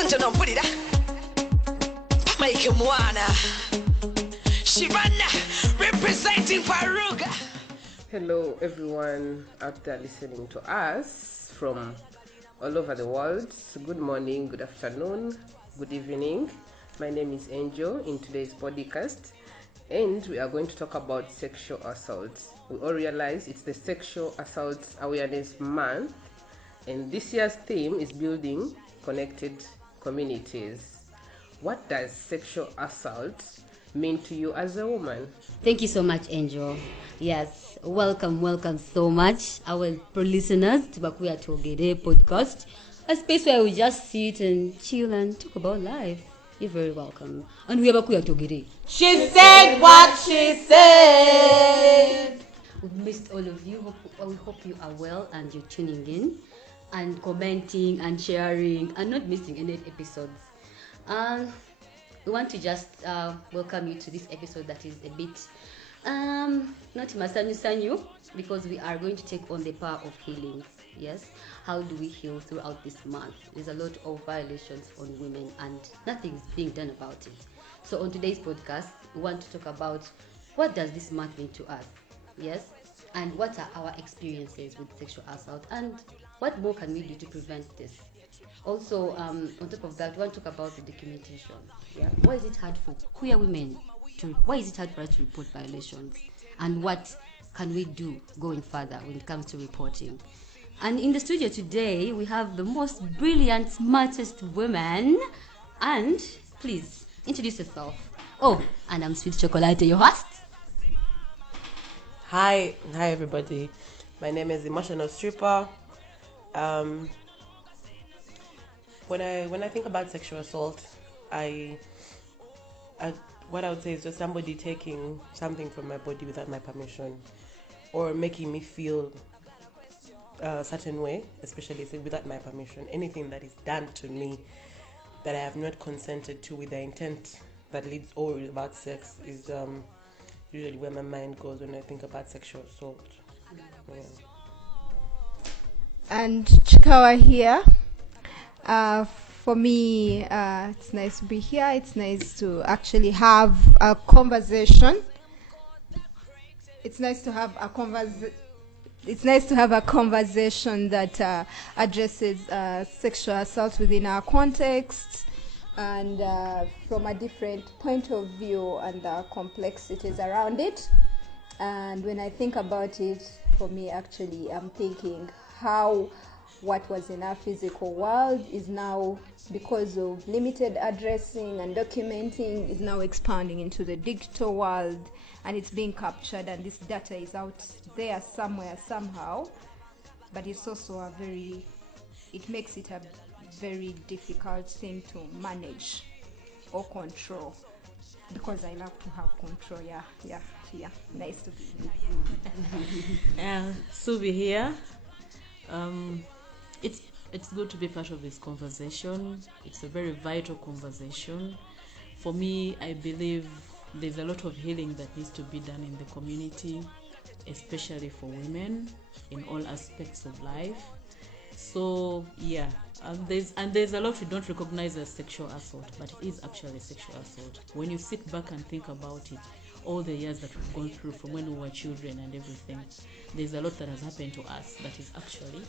Listen to no put it make him wanna. Shivana representing Faruga. Hello everyone out there listening to us from all over the world. Good morning, good afternoon, good evening. My name is Angel in today's podcast, and we are going to talk about sexual assault. We all realize it's the Sexual Assault Awareness Month, and this year's theme is building connected communities. What does sexual assault mean to you as a woman? Thank you so much, Angel. Yes, welcome so much, our listeners, to Baqueer Twogere podcast, a space where we just sit and chill and talk about life. You're very welcome. And we are Baqueer Twogere. She said what she said. We've missed all of you. We hope you are well and you're tuning in and commenting and sharing and not missing any episodes. We want to just welcome you to this episode that is a bit not masanyu, because we are going to take on the power of healing. Yes, how do we heal throughout this month? There's a lot of violations on women and nothing is being done about it. So on today's podcast, we want to talk about what does this month mean to us. Yes, and what are our experiences with sexual assault and what more can we do to prevent this? Also, on top of that, we want to talk about the documentation. Yeah, why is it hard for queer women why is it hard for us to report violations? And what can we do going further when it comes to reporting? And in the studio today, we have the most brilliant, smartest women. And please, introduce yourself. Oh, and I'm Sweet Chocolate, your host. Hi everybody. My name is Emotional Stripper. When I think about sexual assault, what I would say is just somebody taking something from my body without my permission, or making me feel a certain way, especially without my permission. Anything that is done to me that I have not consented to with the intent that leads all about sex is usually where my mind goes when I think about sexual assault. Yeah. And Chikawa here. For me, it's nice to be here. It's nice to actually have a conversation. It's nice to have a conversation that addresses sexual assault within our context and from a different point of view and the complexities around it. And when I think about it, for me, actually, I'm thinking how what was in our physical world is now, because of limited addressing and documenting, is now expanding into the digital world, and it's being captured, and this data is out there somewhere, somehow. But it's also it makes it a very difficult thing to manage or control, because I love to have control. Yeah. Nice to be here. Subi here. It's good to be part of this conversation. It's a very vital conversation. For me, I believe there's a lot of healing that needs to be done in the community, especially for women in all aspects of life. So yeah, there's a lot we don't recognize as sexual assault, but it is actually sexual assault. When you sit back and think about it, all the years that we've gone through from when we were children and everything, there's a lot that has happened to us that is actually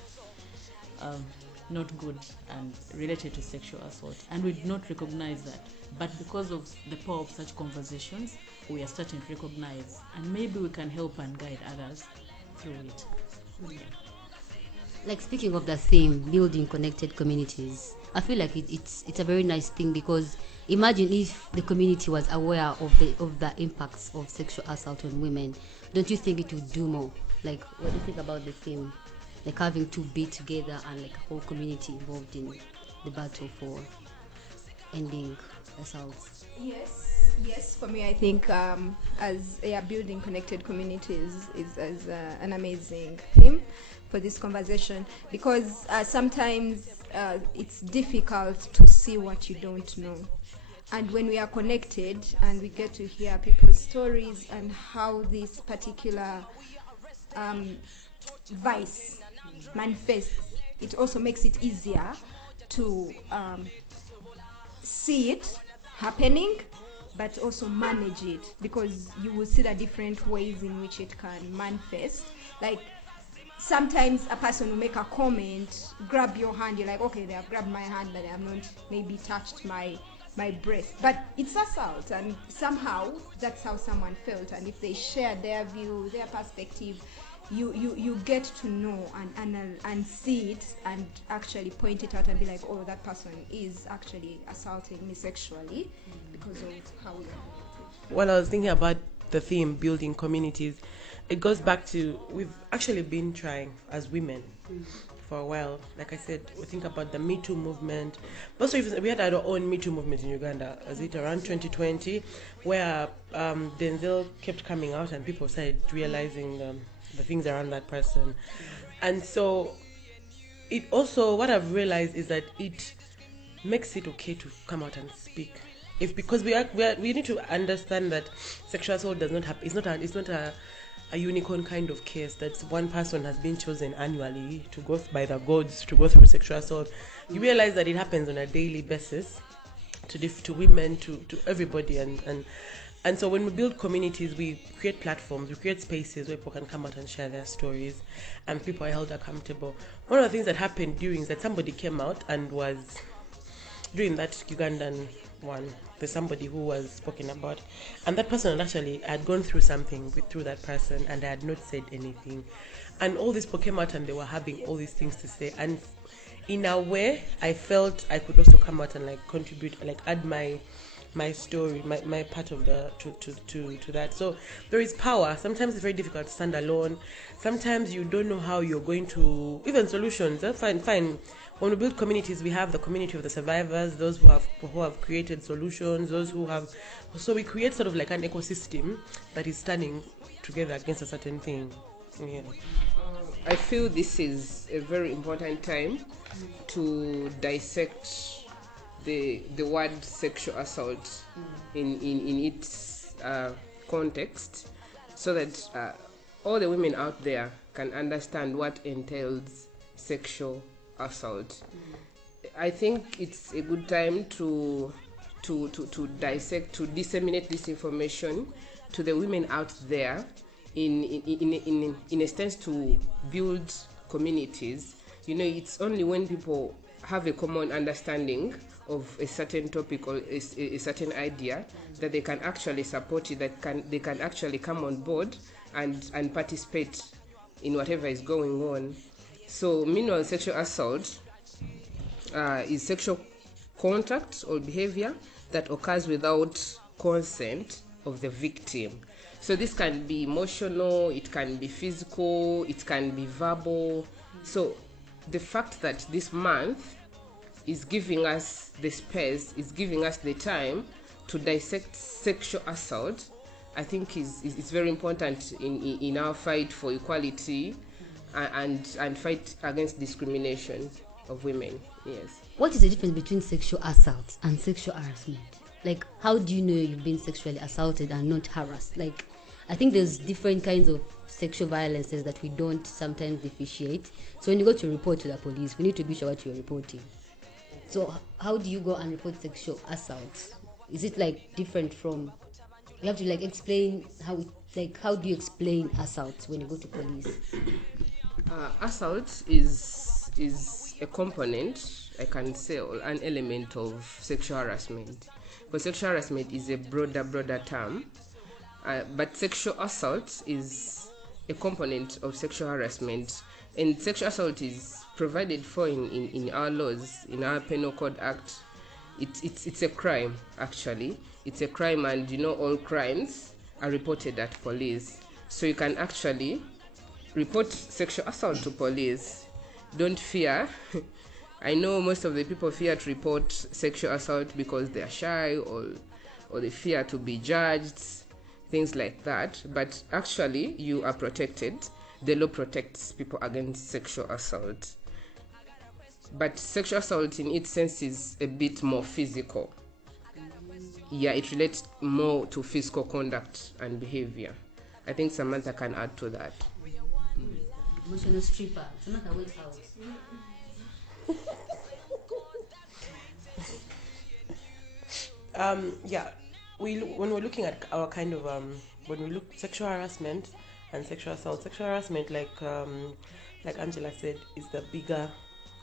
not good and related to sexual assault, and we do not recognize that. But because of the power of such conversations, we are starting to recognize, and maybe we can help and guide others through it. Yeah. Like, speaking of the theme, building connected communities, I feel like it's a very nice thing, because imagine if the community was aware of the impacts of sexual assault on women. Don't you think it would do more? Like, what do you think about the theme? Like having to be together and like a whole community involved in the battle for ending assaults. Yes. For me, I think building connected communities is an amazing theme for this conversation, because sometimes it's difficult to see what you don't know. And when we are connected and we get to hear people's stories and how this particular vice manifests, it also makes it easier to see it happening, but also manage it, because you will see the different ways in which it can manifest. Like sometimes a person will make a comment, grab your hand, you're like, okay, they have grabbed my hand, but they have not maybe touched my breast, but it's assault, and somehow that's how someone felt. And if they share their view, their perspective, you get to know and see it and actually point it out and be like, oh, that person is actually assaulting me sexually because of how we are. While I was thinking about the theme building communities, it goes back to, we've actually been trying as women for a while. Like I said, we think about the Me Too movement. Also, we had our own Me Too movement in Uganda, as it around 2020, where Denzel kept coming out and people started realizing the things around that person. And so it also, what I've realized is that it makes it okay to come out and speak. Because we need to understand that sexual assault does not happen. It's not a unicorn kind of case that one person has been chosen annually to go by the gods to go through sexual assault. You realize that it happens on a daily basis to women, to everybody, and so when we build communities, we create platforms, we create spaces where people can come out and share their stories, and people are held accountable. One of the things that happened during is that somebody came out and was during that Ugandan one. There's somebody who was spoken about, and that person had gone through something through that person, and I had not said anything, and all these people came out and they were having all these things to say, and in a way I felt I could also come out and like contribute, like add my story, my part of the to that. So there is power. Sometimes it's very difficult to stand alone. Sometimes you don't know how you're going to, even solutions. That's fine. When we build communities, we have the community of the survivors, those who have created solutions, those who have. So we create sort of like an ecosystem that is standing together against a certain thing. Yeah. I feel this is a very important time to dissect the word sexual assault in its context, so that all the women out there can understand what entails sexual assault. I think it's a good time to dissect, to disseminate this information to the women out there, in a sense to build communities. You know, it's only when people have a common understanding of a certain topic or a certain idea that they can actually support it, they can actually come on board and participate in whatever is going on. So meanwhile, sexual assault is sexual contact or behavior that occurs without consent of the victim. So this can be emotional, it can be physical, it can be verbal. So the fact that this month is giving us the space, is giving us the time to dissect sexual assault, I think is very important in our fight for equality and fight against discrimination of women. Yes. What is the difference between sexual assault and sexual harassment? Like, how do you know you've been sexually assaulted and not harassed? Like, I think there's different kinds of sexual violences that we don't sometimes differentiate. So when you go to report to the police, we need to be sure what you're reporting. So how do you go and report sexual assault? Is it like different from, you have to like explain how do you explain assault when you go to police? Assault is a component, I can say, or an element of sexual harassment. Because sexual harassment is a broader term, but sexual assault is a component of sexual harassment, and sexual assault is provided for in our laws, in our Penal Code Act. It's a crime, actually. It's a crime, and you know all crimes are reported at police. So you can actually report sexual assault to police. Don't fear. I know most of the people fear to report sexual assault because they are shy or they fear to be judged, things like that. But actually, you are protected. The law protects people against sexual assault. But sexual assault in its sense is a bit more physical. Yeah, it relates more to physical conduct and behavior. I think Samantha can add to that. Emotional stripper. Samantha went out. Yeah, when we're looking at our kind of when we look sexual harassment and sexual harassment, like Angela said,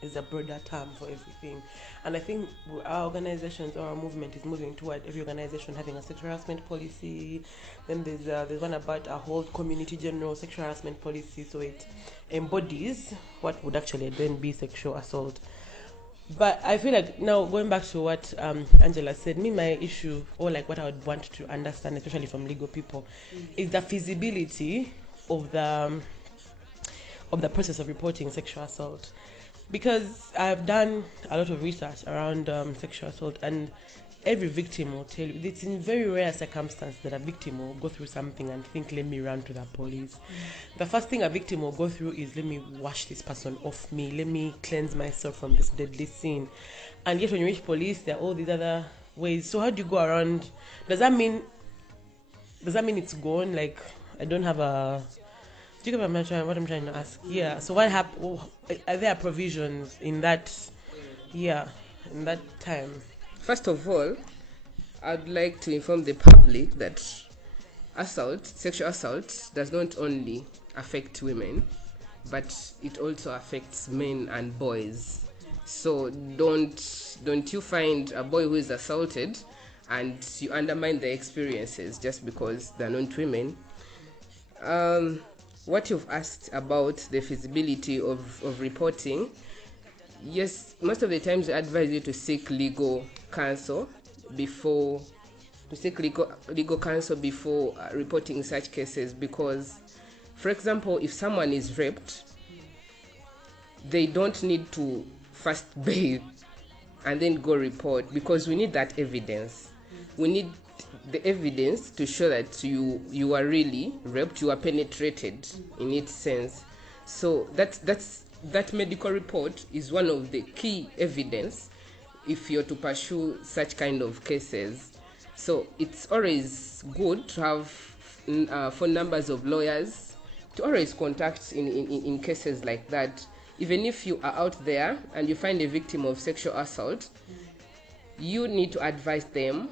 is a broader term for everything. And I think our organizations or our movement is moving toward every organization having a sexual harassment policy. Then there's one about a whole community general sexual harassment policy, so it embodies what would actually then be sexual assault. But I feel like now going back to what Angela said, my issue, or like what I would want to understand, especially from legal people, is the feasibility of the process of reporting sexual assault. Because I've done a lot of research around sexual assault, and every victim will tell you it's in very rare circumstance that a victim will go through something and think, let me run to the police. The first thing a victim will go through is, let me wash this person off me, let me cleanse myself from this deadly sin. And yet when you reach police, there are all these other ways. So how do you go around? Does that mean it's gone? Like, I don't have a... Do you get what I'm trying to ask? Yeah. So what happened? Are there provisions in that? Yeah, in that time. First of all, I'd like to inform the public that sexual assault, does not only affect women, but it also affects men and boys. So don't you find a boy who is assaulted and you undermine their experiences just because they're not women. What you've asked about the feasibility of reporting, yes, most of the times we advise you to seek legal counsel before reporting such cases, because, for example, if someone is raped, they don't need to first bathe and then go report, because we need that evidence. We need the evidence to show that you are really raped, you are penetrated in its sense. So that medical report is one of the key evidence if you're to pursue such kind of cases. So it's always good to have phone numbers of lawyers to always contact in cases like that. Even if you are out there and you find a victim of sexual assault, you need to advise them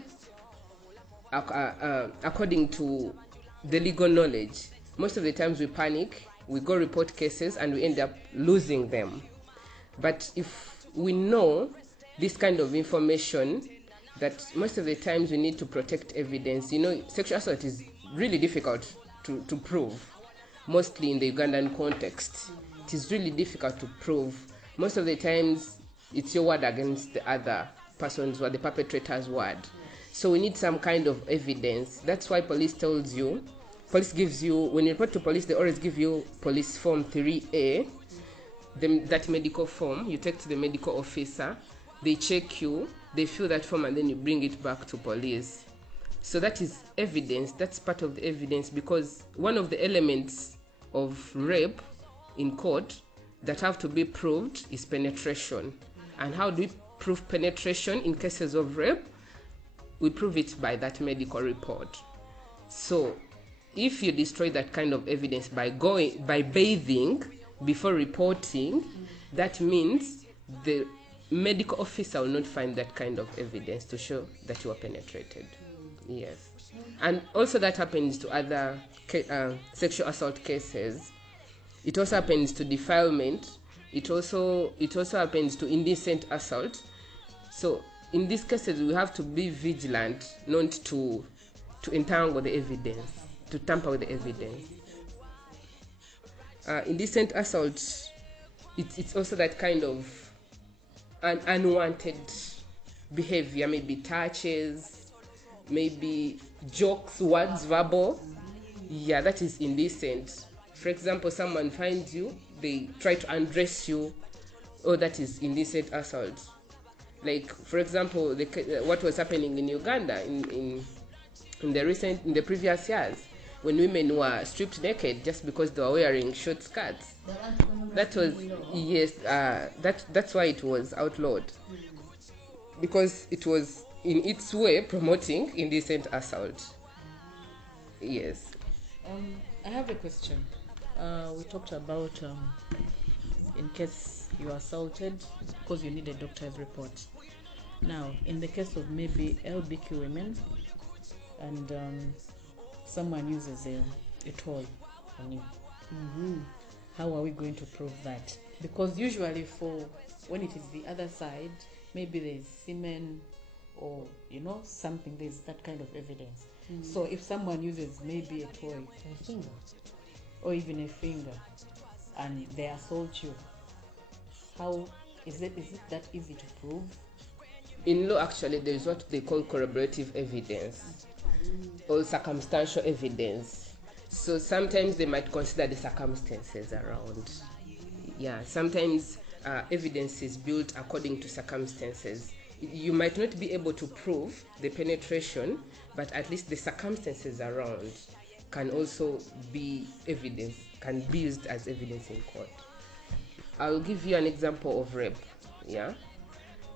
according to the legal knowledge. Most of the times we panic, we go report cases and we end up losing them. But if we know this kind of information, that most of the times we need to protect evidence. Sexual assault is really difficult to prove, mostly in the Ugandan context. It is really difficult to prove. Most of the times it's your word against the other person's word, the perpetrator's word. So we need some kind of evidence. That's why police gives you, when you report to police, they always give you police form 3A, that medical form. You take to the medical officer, they check you, they fill that form, and then you bring it back to police. So that is evidence. That's part of the evidence, because one of the elements of rape in court that have to be proved is penetration. And how do we prove penetration in cases of rape? We prove it by that medical report. So if you destroy that kind of evidence by bathing before reporting, that means the medical officer will not find that kind of evidence to show that you are penetrated. Yes. And also that happens to other sexual assault cases. It also happens to defilement. It also happens to indecent assault. So in these cases, we have to be vigilant not to entangle the evidence, to tamper with the evidence. Indecent assault, it's also that kind of an unwanted behavior, maybe touches, maybe jokes, words, verbal. Yeah, that is indecent. For example, someone finds you, they try to undress you. Oh, that is indecent assault. Like, for example, what was happening in Uganda in the previous years, when women were stripped naked just because they were wearing short skirts. That was, yes, that's why it was outlawed, because it was in its way promoting indecent assault. Yes. I have a question. We talked about in case you are assaulted, because you need a doctor's report. Now, in the case of maybe LBQ women, and someone uses a toy on you, how are we going to prove that? Because usually for when it is the other side, maybe there's semen or something, there's that kind of evidence. So if someone uses maybe a toy, a finger, or even a finger, and they assault you, how is it that easy to prove? In law, actually, there is what they call corroborative evidence or circumstantial evidence. So sometimes they might consider the circumstances around. Yeah, sometimes evidence is built according to circumstances. You might not be able to prove the penetration, but at least the circumstances around can also be evidence, can be used as evidence in court. I'll give you an example of rape. Yeah.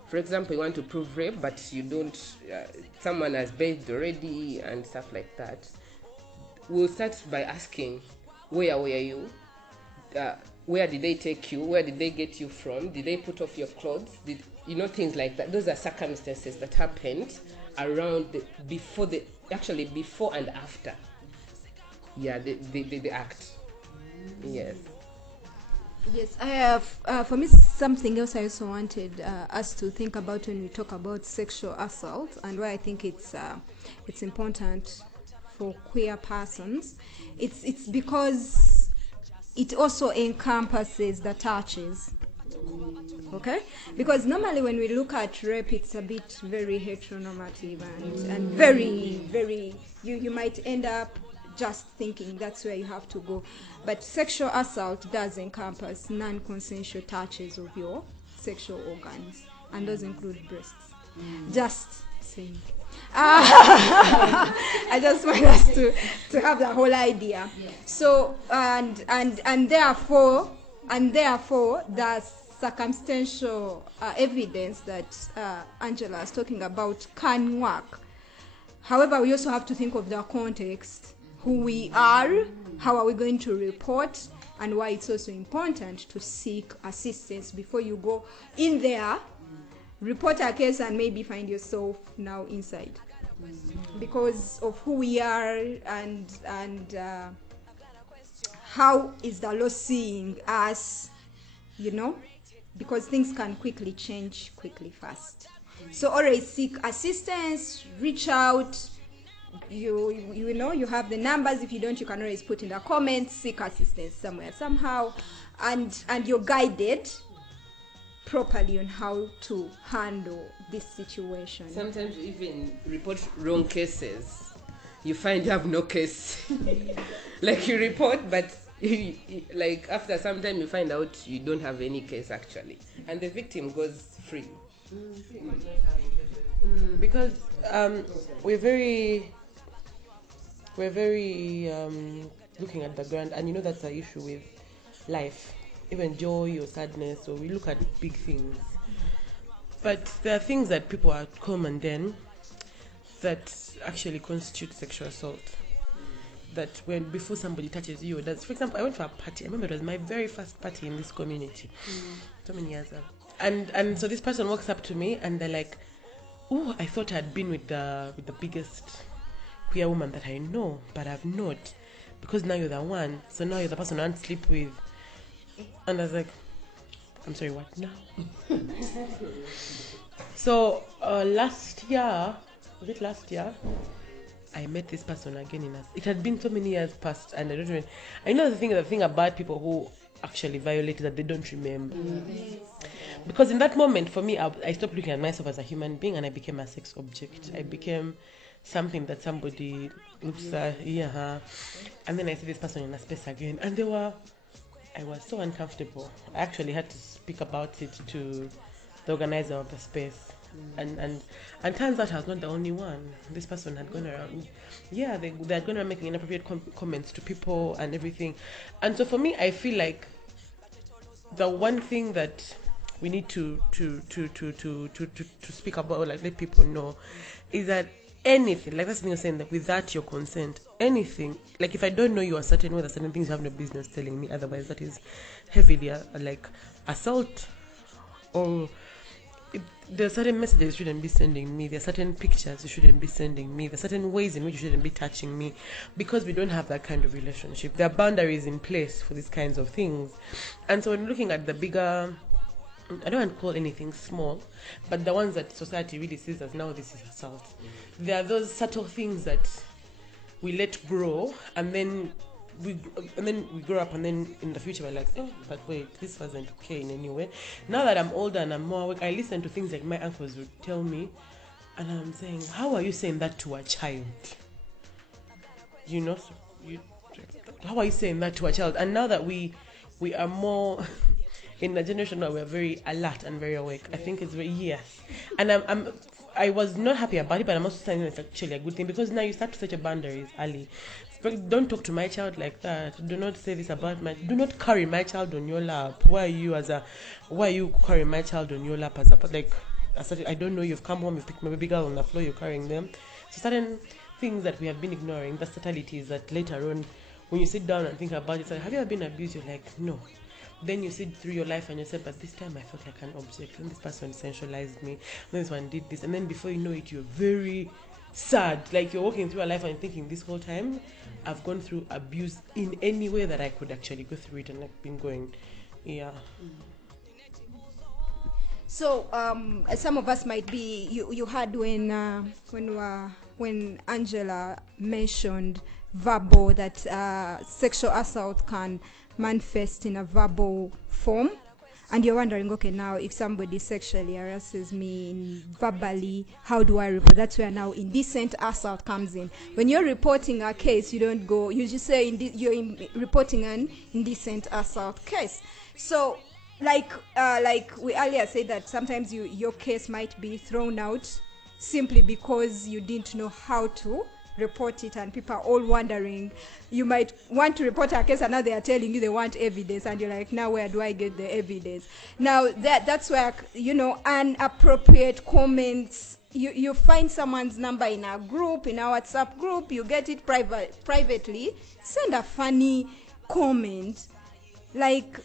For example, you want to prove rape, but you don't, someone has bathed already and stuff like that. We'll start by asking, where were you? Where did they take you? Where did they get you from? Did they put off your clothes? Things like that. Those are circumstances that happened around before and after. Yeah, the act. Yes. Yes, I have. For me, something else I also wanted us to think about when we talk about sexual assault, and why I think it's important for queer persons. It's because it also encompasses the touches. Okay, because normally when we look at rape, it's a bit very heteronormative and very you might end up just thinking that's where you have to go. But sexual assault does encompass non-consensual touches of your sexual organs, and those include breasts. Just saying. I just want us to have the whole idea. So and therefore the circumstantial evidence that Angela is talking about can work. However, we also have to think of the context, who we are, how are we going to report, and why it's also important to seek assistance before you go in there, report a case, and maybe find yourself now inside. Because of who we are and how is the law seeing us, because things can quickly change fast. So always seek assistance, reach out. You have the numbers. If you don't, you can always put in the comments, seek assistance somewhere, somehow, and you're guided properly on how to handle this situation. Sometimes you even report wrong cases. You find you have no case. Like you report, but like after some time you find out you don't have any case actually, and the victim goes free. Because we're very looking at the ground, and that's the issue with life, even joy or sadness. So we look at big things, but there are things that people are common then that actually constitute sexual assault. That when before somebody touches you, that's, for example, I went for a party. I remember it was my very first party in this community, so many years ago. And so this person walks up to me and they're like, "Oh, I thought I'd been with the biggest queer woman that I know, but I've not, because now you're the one. So now you're the person I want to sleep with." And I was like, "I'm sorry, what now?" So last year, I met this person again it had been so many years past, and I know the thing about people who actually violate that they don't remember. Because in that moment, for me, I stopped looking at myself as a human being, and I became a sex object. I became something that somebody looks at, and then I see this person in a space again, and I was so uncomfortable. I actually had to speak about it to the organizer of the space. And turns out I was not the only one. This person had gone around. Yeah, they had gone around making inappropriate comments to people and everything. And so for me, I feel like the one thing that we need to speak about, or like let people know, is that anything, like that's the thing you're saying, that without your consent, anything, like if I don't know you a certain way, there's certain things you have no business telling me. Otherwise, that is heavily like assault, or there are certain messages you shouldn't be sending me. There are certain pictures you shouldn't be sending me. There are certain ways in which you shouldn't be touching me, because we don't have that kind of relationship. There are boundaries in place for these kinds of things. And so when looking at the bigger, I don't want to call anything small, but the ones that society really sees as now this is assault. There are those subtle things that we let grow, and then we grow up, and then in the future we're like, oh, but wait, this wasn't okay in any way. Now that I'm older and I'm more awake, I listen to things like my uncles would tell me, and I'm saying, how are you saying that to a child? You know, how are you saying that to a child? And now that we are more in a generation where we're very alert and very awake, I think it's very, yes. And I was not happy about it, but I'm also saying it's actually a good thing, because now you start to set your boundaries early. Don't talk to my child like that. Do not say this about do not carry my child on your lap. Why are you carrying my child on your lap I don't know, you've come home, you've picked my baby girl on the floor, you're carrying them. So certain things that we have been ignoring, the subtleties that later on, when you sit down and think about it, like, have you ever been abused? You're like, no. Then you sit through your life and you say, but this time I felt like an object, and this person sensualized me, and this one did this, and then before you know it, you're very sad. Like, you're walking through a life and thinking, this whole time I've gone through abuse in any way that I could actually go through it, and I've been going, yeah. So some of us might be, you heard when Angela mentioned verbal, that sexual assault can manifest in a verbal form, and you're wondering, okay, now if somebody sexually harasses me verbally, how do I report? That's where now indecent assault comes in. When you're reporting a case, you don't go, you just say reporting an indecent assault case. So like we earlier said, that sometimes your case might be thrown out simply because you didn't know how to report it, and people are all wondering. You might want to report a case, and now they are telling you they want evidence, and you're like, now where do I get the evidence? Now that's where, inappropriate comments, you find someone's number in a group, in a WhatsApp group, you get it privately, send a funny comment, like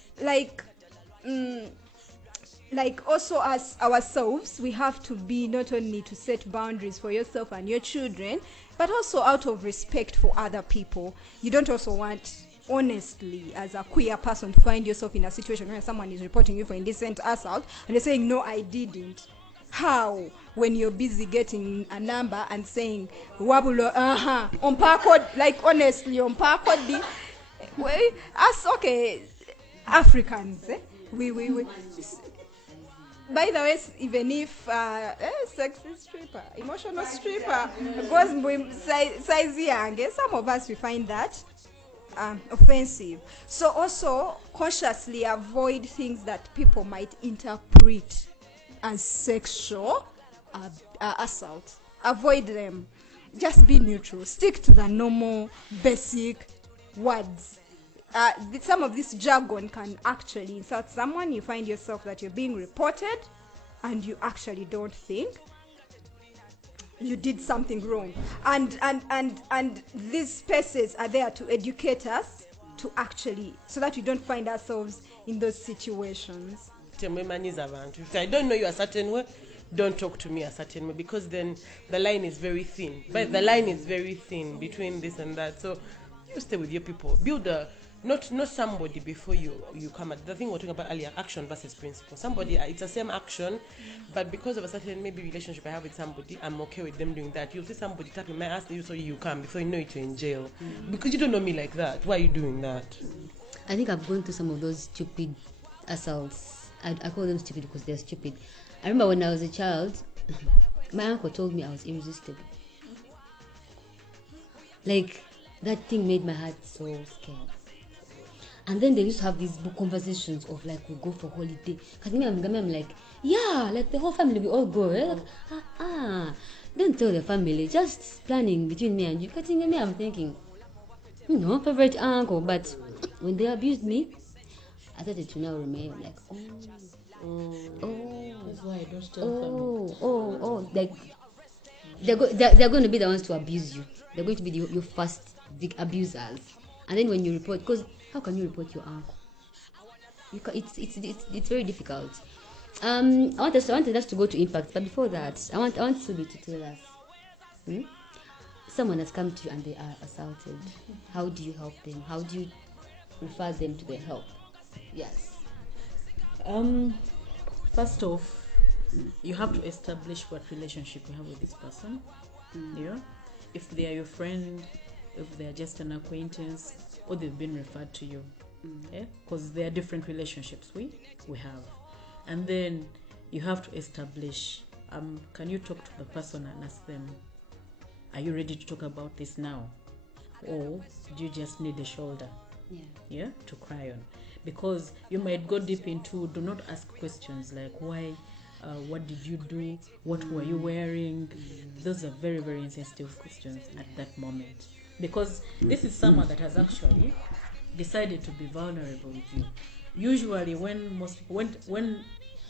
also, as ourselves, we have to be, not only to set boundaries for yourself and your children, but also out of respect for other people. You don't also want, honestly, as a queer person, to find yourself in a situation where someone is reporting you for indecent assault and you're saying, no, I didn't. How? When you're busy getting a number and saying, wabulo, on code, like, honestly, on code, as, okay, Africans, we by the way, even if sexy stripper, emotional stripper goes size young, some of us, we find that offensive. So also consciously avoid things that people might interpret as sexual assault. Avoid them. Just be neutral. Stick to the normal, basic words. Some of this jargon can actually insult someone. You find yourself that you're being reported and you actually don't think you did something wrong. And these spaces are there to educate us, to actually, so that we don't find ourselves in those situations. If I don't know you a certain way, don't talk to me a certain way, because then the line is very thin. But the line is very thin between this and that. So you stay with your people. Build a not somebody before you come at the thing we're talking about earlier, action versus principle. Somebody, it's the same action, but because of a certain maybe relationship I have with somebody, I'm okay with them doing that. You'll see somebody tapping my ass, you so you come, before you know it, you're in jail. Because you don't know me like that. Why are you doing that? I think I've gone through some of those stupid assaults. I call them stupid because they're stupid. I remember when I was a child, my uncle told me I was irresistible. Like, that thing made my heart so scared. And then they used to have these book conversations of like, we go for holiday. Because I'm like, yeah, like the whole family, we all go. Right? Like, don't tell the family, just planning between me and you. Because me, I'm thinking, favorite uncle. But when they abused me, I thought it would now remain like, That's why I don't tell family. like they're going to be the ones to abuse you. They're going to be your first abusers. And then when you report, because how can you report your uncle? It's very difficult. I wanted us to go to impact, but before that, I want Subi to tell us. Someone has come to you and they are assaulted. How do you help them? How do you refer them to the help? Yes. First off, you have to establish what relationship you have with this person. Yeah, if they are your friend, if they are just an acquaintance, or they've been referred to you. Yeah, because there are different relationships we have, and then you have to establish. Can you talk to the person and ask them, are you ready to talk about this now, or do you just need a shoulder? Yeah, to cry on, because you might go deep into. Do not ask questions like why, what did you do, what were you wearing. Those are very, very insensitive questions at that moment, because this is someone that has actually decided to be vulnerable with you. Usually when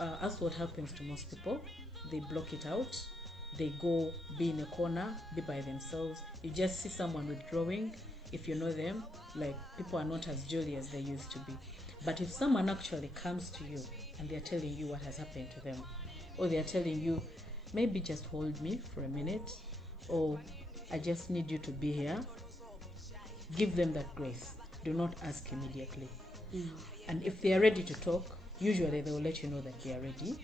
ask what happens to most people, they block it out, they go be in a corner, be by themselves. You just see someone withdrawing. If you know them, like, people are not as jolly as they used to be. But if someone actually comes to you and they're telling you what has happened to them, or they're telling you, maybe just hold me for a minute, or I just need you to be here, give them that grace. Do not ask immediately. And if they are ready to talk, usually they will let you know that they are ready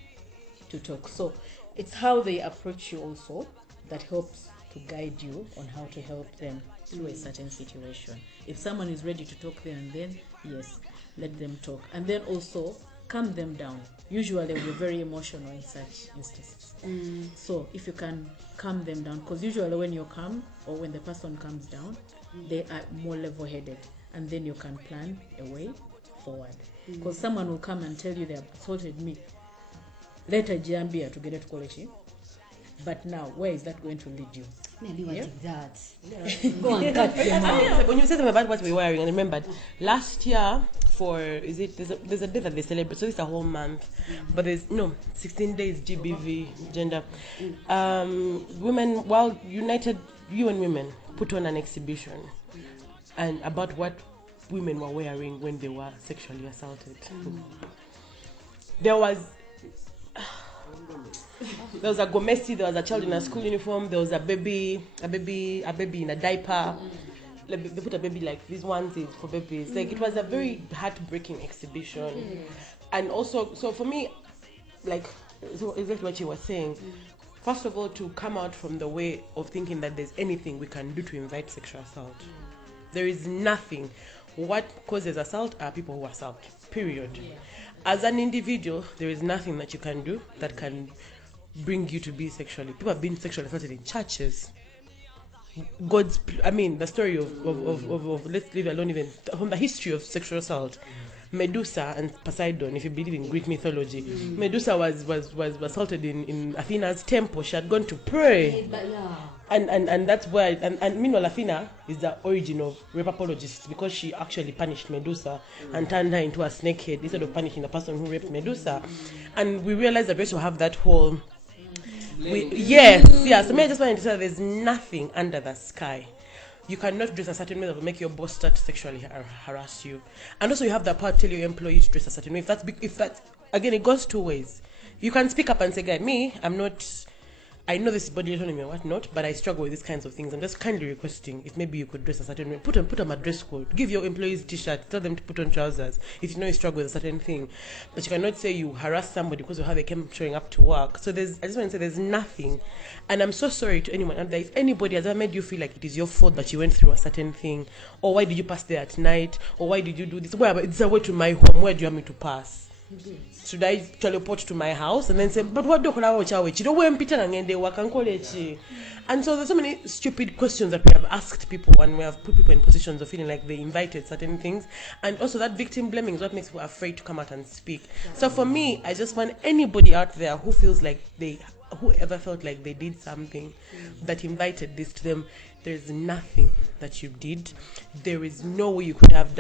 to talk. So it's how they approach you also that helps to guide you on how to help them through a certain situation. If someone is ready to talk there and then, yes, let them talk. And then also calm them down. Usually we're very emotional in such instances. So if you can calm them down, because usually when you're calm, or when the person calms down, they are more level-headed, and then you can plan a way forward. Because someone will come and tell you they have assaulted me, later jambia to get it quality, but now where is that going to lead you? Maybe what is that? Go and cut them out. Like when you said something about what we're wearing, I remembered last year there's a day that they celebrate, so it's a whole month, but there's 16 days GBV gender. Women, while United UN Women put on an exhibition and about what women were wearing when they were sexually assaulted. There was a gomesi, there was a child in a school uniform, there was a baby in a diaper. Like, they put a baby like these ones is for babies. Like, it was a very heartbreaking exhibition. And also, so for me, like, so exactly what you were saying. First of all, to come out from the way of thinking that there's anything we can do to invite sexual assault. There is nothing. What causes assault are people who assault, period. As an individual, there is nothing that you can do that can bring you to be sexually. People have been sexually assaulted in churches. The story of let's leave alone even from the history of sexual assault. Medusa and Poseidon, if you believe in Greek mythology, Medusa was assaulted in Athena's temple. She had gone to pray. And that's why, and meanwhile Athena is the origin of rape apologists, because she actually punished Medusa and turned her into a snakehead instead of punishing the person who raped Medusa. And we realize that we also have that whole so I just wanted to say there's nothing under the sky. You cannot dress a certain way that will make your boss start sexually harass you. And also you have the power to tell your employee to dress a certain way. If that's again, it goes two ways. You can speak up and say, "Guy, I know this is body autonomy and whatnot, but I struggle with these kinds of things. I'm just kindly requesting if maybe you could dress a certain way. Put on a dress code. Give your employees t-shirts. Tell them to put on trousers if you know you struggle with a certain thing. But you cannot say you harass somebody because of how they came showing up to work. So I just want to say there's nothing. And I'm so sorry to anyone. And if anybody has ever made you feel like it is your fault that you went through a certain thing, or why did you pass there at night, or why did you do this? Well, it's a way to my home. Where do you want me to pass? Should I teleport to my house and then say, but what do you know? And so there's so many stupid questions that we have asked people, and we have put people in positions of feeling like they invited certain things. And also that victim blaming is what makes people afraid to come out and speak. So for me, I just want anybody out there who feels like whoever felt like they did something that invited this to them, there's nothing that you did. There is no way you could have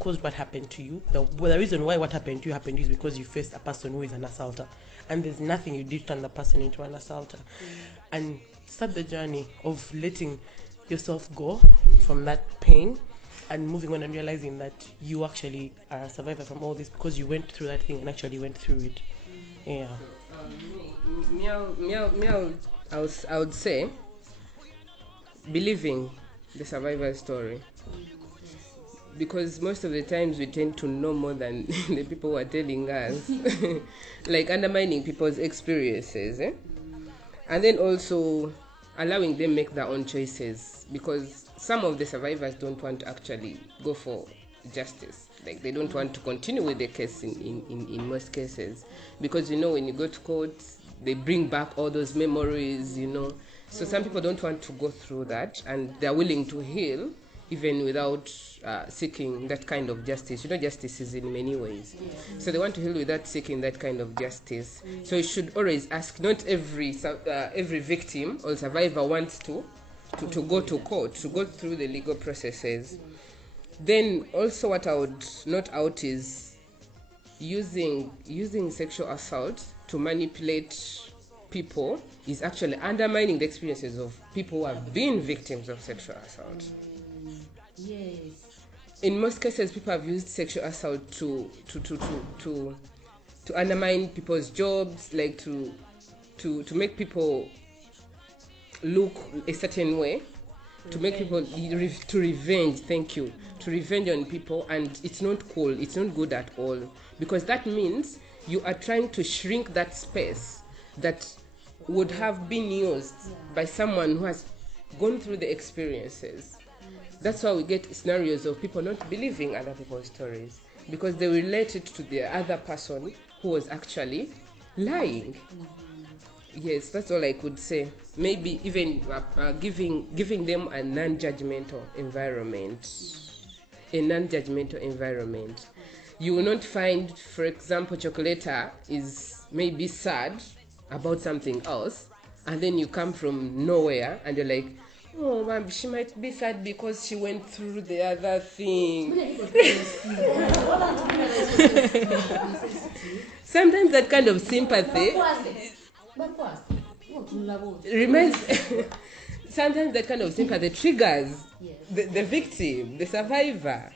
caused what happened to you. The reason why what happened to you happened is because you faced a person who is an assaulter. And there's nothing you did to turn the person into an assaulter. And start the journey of letting yourself go from that pain and moving on and realizing that you actually are a survivor from all this because you went through that thing and actually went through it. Yeah. I would say believing the survivor's story, because most of the times we tend to know more than the people who are telling us, like undermining people's experiences, and then also allowing them make their own choices, because some of the survivors don't want to actually go for justice. Like they don't want to continue with the case in most cases, because when you go to court, they bring back all those memories. So some people don't want to go through that, and they're willing to heal even without seeking that kind of justice. Justice is in many ways. So they want to heal without seeking that kind of justice. So you should always ask. Not every victim or survivor wants to go to court, to go through the legal processes. Then also what I would note out is using sexual assault to manipulate people is actually undermining the experiences of people who have been victims of sexual assault. Yes. In most cases, people have used sexual assault to undermine people's jobs, like to make people look a certain way, to make people to revenge. Thank you. To revenge on people, and it's not cool. It's not good at all, because that means you are trying to shrink that space that would have been used by someone who has gone through the experiences. That's why we get scenarios of people not believing other people's stories, because they relate it to the other person who was actually lying. Yes, that's all I could say. Maybe even giving them a non-judgmental environment. A non-judgmental environment. You will not find, for example, Chocolata is maybe sad about something else, and then you come from nowhere and you're like, oh, ma'am, she might be sad because she went through the other thing. Sometimes that kind of sympathy reminds. Sometimes that kind of sympathy triggers the victim, the survivor.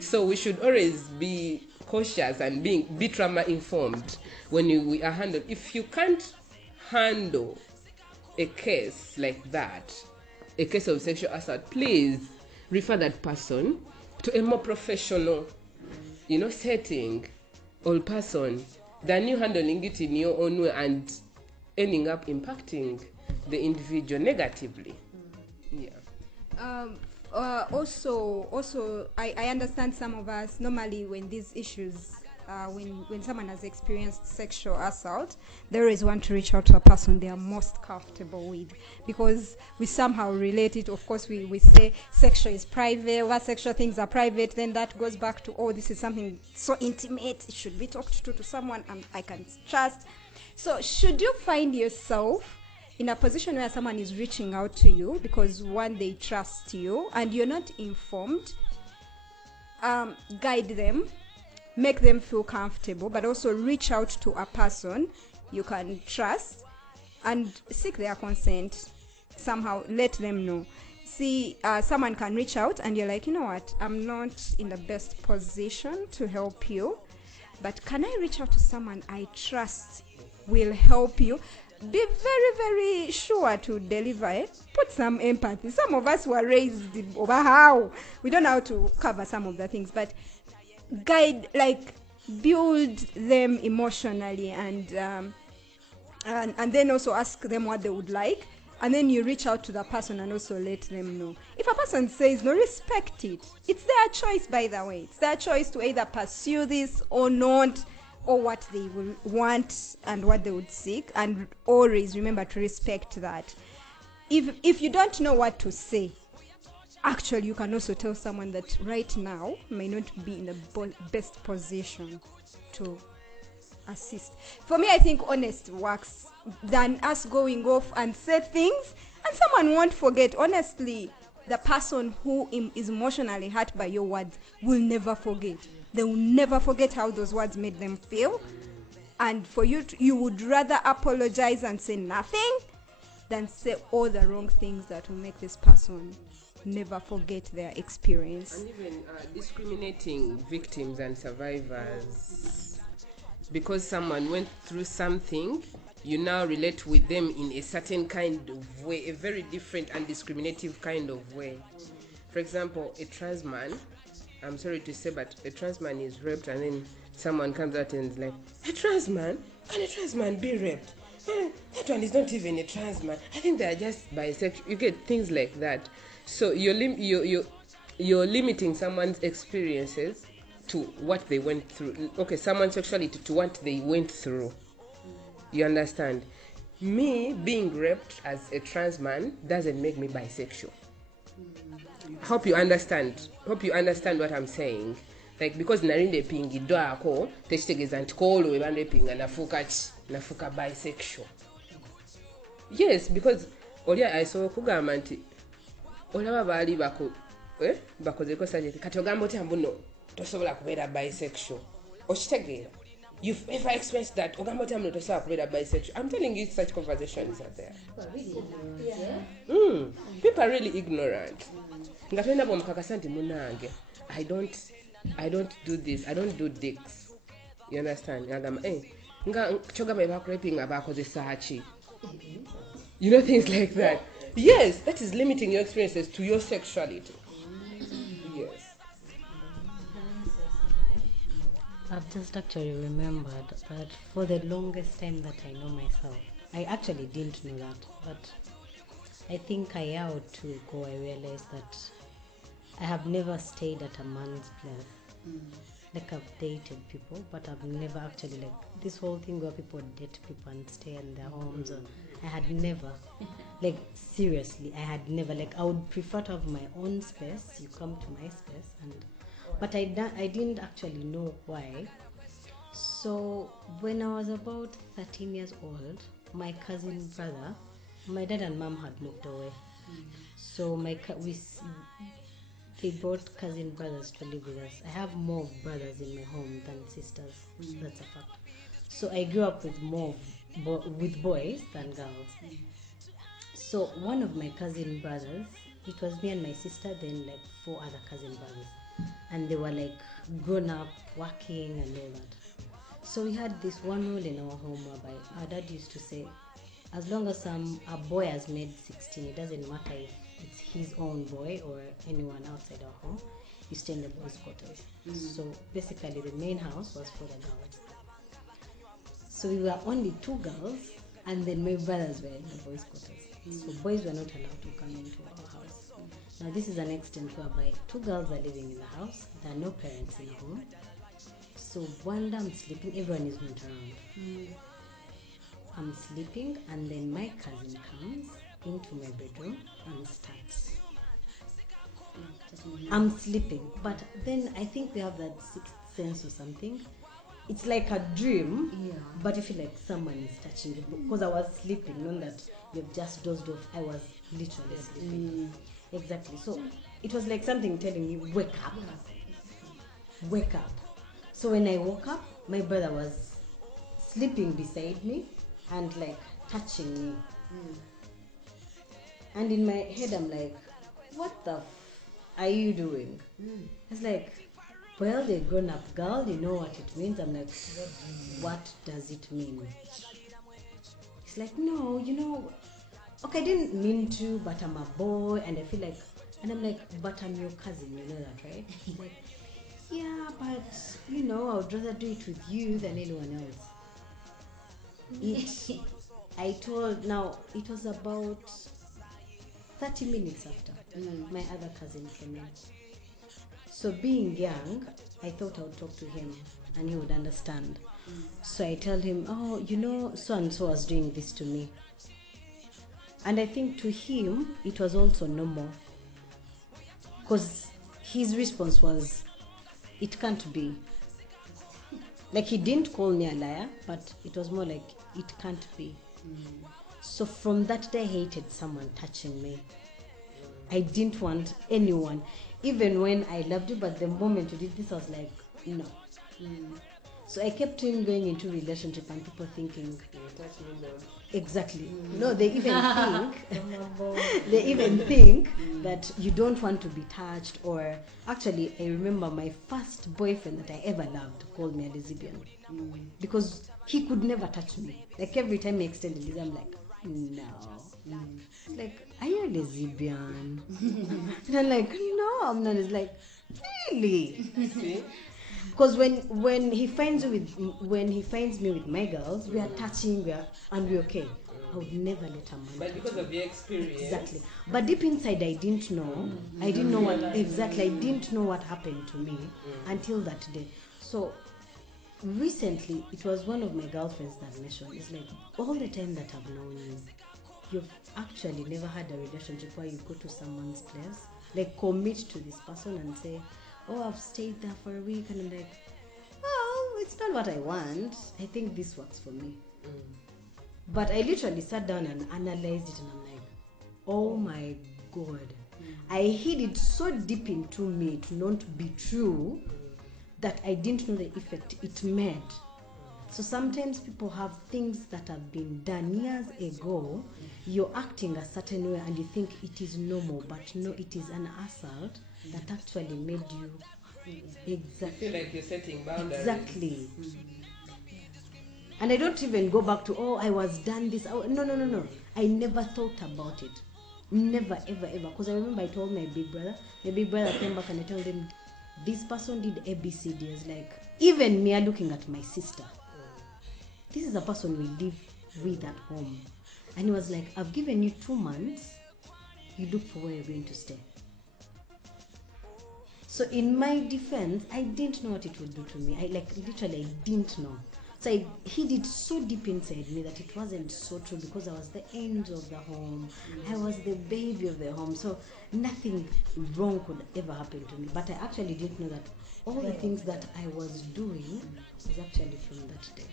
So we should always be cautious and be trauma informed when we are handled. If you can't handle a case like that, a case of sexual assault, please refer that person to a more professional, setting or person than you handling it in your own way and ending up impacting the individual negatively. Yeah. Also, I understand some of us normally when these issues, when someone has experienced sexual assault, they always want to reach out to a person they are most comfortable with, because we somehow relate it. Of course, we say sexual is private, what sexual things are private, then that goes back to, oh, this is something so intimate, it should be talked to someone I can trust. So should you find yourself in a position where someone is reaching out to you because one, they trust you and you're not informed, guide them, make them feel comfortable, but also reach out to a person you can trust and seek their consent. Somehow let them know. See, someone can reach out and you're like, you know what, I'm not in the best position to help you, but can I reach out to someone I trust will help you? Be very, very sure to deliver it. Put some empathy. Some of us were raised over how we don't know how to cover some of the things, but guide, like build them emotionally, and then also ask them what they would like, and then you reach out to the person and also let them know. If a person says no, respect it. It's their choice, by the way. It's their choice to either pursue this or not, or what they will want and what they would seek, and always remember to respect that. If you don't know what to say, actually you can also tell someone that right now may not be in the best position to assist. For me, I think honest works than us going off and say things and someone won't forget. Honestly, the person who is emotionally hurt by your words will never forget. They will never forget how those words made them feel. And for you, you would rather apologize and say nothing than say all the wrong things that will make this person never forget their experience. And even discriminating victims and survivors. because someone went through something, you now relate with them in a certain kind of way, a very different and discriminative kind of way. For example, a trans man, I'm sorry to say, but a trans man is raped, and then someone comes out and is like, a trans man? Can a trans man be raped? That one is not even a trans man. I think they are just bisexual. You get things like that. So you're limiting someone's experiences to what they went through. Okay, someone's sexuality to what they went through. You understand? Me being raped as a trans man doesn't make me bisexual. Hope you understand what I'm saying. Like, because narinde pingidwa ako tekitegeza nti koolo we banrapinga nafuka bisexual. Yes, because oli ayisobola okugamba nti olaba baali bakozeko sajeti kati ogamba oti ambuno tosobola kubeera bisexual. Okitegeera? You've ever experienced that? Ogamba oti ambuno tosobola kubeera bisexual. I'm telling you, such conversations are there. People are really ignorant. Nga twenda bwomukakasa nti munange I don't do this. I don't do dicks. You understand? Nga chogama bakuraping abakozesa ki. You know, things like that. Yes, that is limiting your experiences to your sexuality. Yes. I've just actually remembered that for the longest time that I know myself, I actually didn't know that, but I think a year or two ago I realized that I have never stayed at a man's place. Like, I've dated people, but I've never actually, like, this whole thing where people date people and stay in their homes. I had never, like, seriously, I had never, like, I would prefer to have my own space. You come to my space, but I didn't actually know why. So when I was about 13 years old, my cousin brother, my dad and mom had moved away. So they brought cousin brothers to live with us. I have more brothers in my home than sisters. That's a fact. So I grew up with more with boys than girls. So one of my cousin brothers, it was me and my sister, then like 4 other cousin brothers, and they were like grown up, working and all that. So we had this one rule in our home whereby our dad used to say, as long as a boy has made 16, it doesn't matter if it's his own boy or anyone outside our home, you stay in the boys' quarters. So basically the main house was for the girls. So we were only 2 girls, and then my brothers were in the boys' quarters. So boys were not allowed to come into our house. Now this is an extent whereby 2 girls are living in the house, there are no parents in the home. So one day I'm sleeping, everyone is not around. I'm sleeping, and then my cousin comes into my bedroom and starts. I'm sleeping, but then I think we have that sixth sense or something. It's like a dream, but you feel like someone is touching you, because I was sleeping, not that you've just dozed off. I was literally sleeping. Exactly. So it was like something telling me, wake up. Wake up. So when I woke up, my brother was sleeping beside me and like touching me. And in my head I'm like, what the are you doing? It's like, well, the grown up girl, you know what it means. I'm like, what does it mean? It's like, no, you know, okay, I didn't mean to, but I'm a boy and I feel like, and I'm like, but I'm your cousin, you know that, right? He's like, yeah, but you know, I would rather do it with you than anyone else. Now it was about 30 minutes after my other cousin came in. So being young, I thought I would talk to him and he would understand. So I tell him, oh, you know, so and so was doing this to me. And I think to him, it was also normal. Because his response was, it can't be. Like, he didn't call me a liar, but it was more like, it can't be. So from that day, I hated someone touching me. I didn't want anyone, even when I loved you, but the moment you did this, I was like, no. So I kept on going into relationship and people thinking, You touch me, no. exactly. No, they even think that you don't want to be touched. Or actually, I remember my first boyfriend that I ever loved called me a lesbian because he could never touch me. Like every time he extended his, I'm like, no. Like, are you a lesbian? And I'm like, no, I'm not. It's like, really? See? Because when he finds me with my girls, we are touching, and we're okay. I would never let a man But touch because me. of your experience. Exactly. But deep inside, I didn't know. I didn't know what exactly. I didn't know what happened to me until that day. So recently, it was one of my girlfriends that mentioned. It's like all the time that I've known you, you've actually never had a relationship where you go to someone's place, like commit to this person and say, "Oh, I've stayed there for a week," and I'm like, "Well, it's not what I want. I think this works for me." But I literally sat down and analyzed it, and I'm like, oh my God. I hid it so deep into me to not be true that I didn't know the effect it made. So sometimes people have things that have been done years ago. You're acting a certain way and you think it is normal, but no, it is an assault that actually made you exactly. You feel like you're setting boundaries. Exactly. And I don't even go back to, oh, I was done this. No. I never thought about it. Never, ever, ever. Because I remember I told my big brother. My big brother came back and I told him, this person did ABCD. It's like, even me looking at my sister. This is a person we live with at home. And he was like, I've given you 2 months. You look for where you're going to stay. So in my defense, I didn't know what it would do to me. I didn't know. So I hid it so deep inside me that it wasn't so true because I was the angel of the home. I was the baby of the home. So nothing wrong could ever happen to me. But I actually didn't know that all the things that I was doing was actually from that day.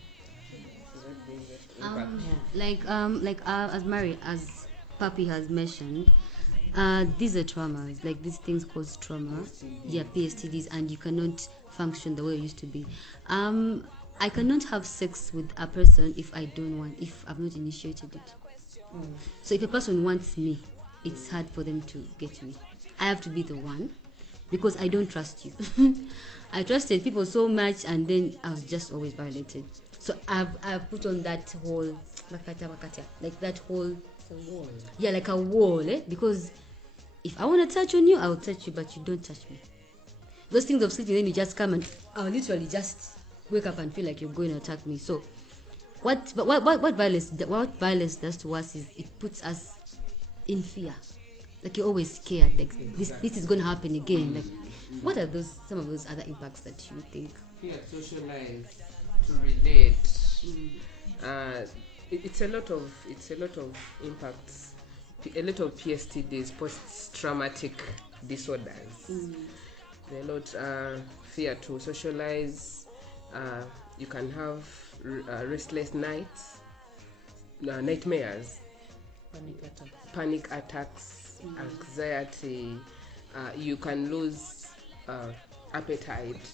As Mary, as Papi has mentioned, these are traumas, like these things cause trauma. Yeah, PSTDs, and you cannot function the way you used to be. I cannot have sex with a person if I've not initiated it. So if a person wants me, it's hard for them to get me. I have to be the one because I don't trust you. I trusted people so much and then I was just always violated. So I've put on that whole like that whole wall. Yeah, like a wall, because if I want to touch on you, I'll touch you, but you don't touch me. Those things of sleeping, then you just come and I'll literally just wake up and feel like you're going to attack me. So what violence does to us is it puts us in fear. Like you're always scared, like this is going to happen again. Like what are some of those other impacts that you think? Fear, socialize, to relate. It's a lot of impacts. A lot of PSTDs, post-traumatic disorders. A lot fear to socialize. You can have restless nights, nightmares, panic attacks, anxiety. You can lose appetite.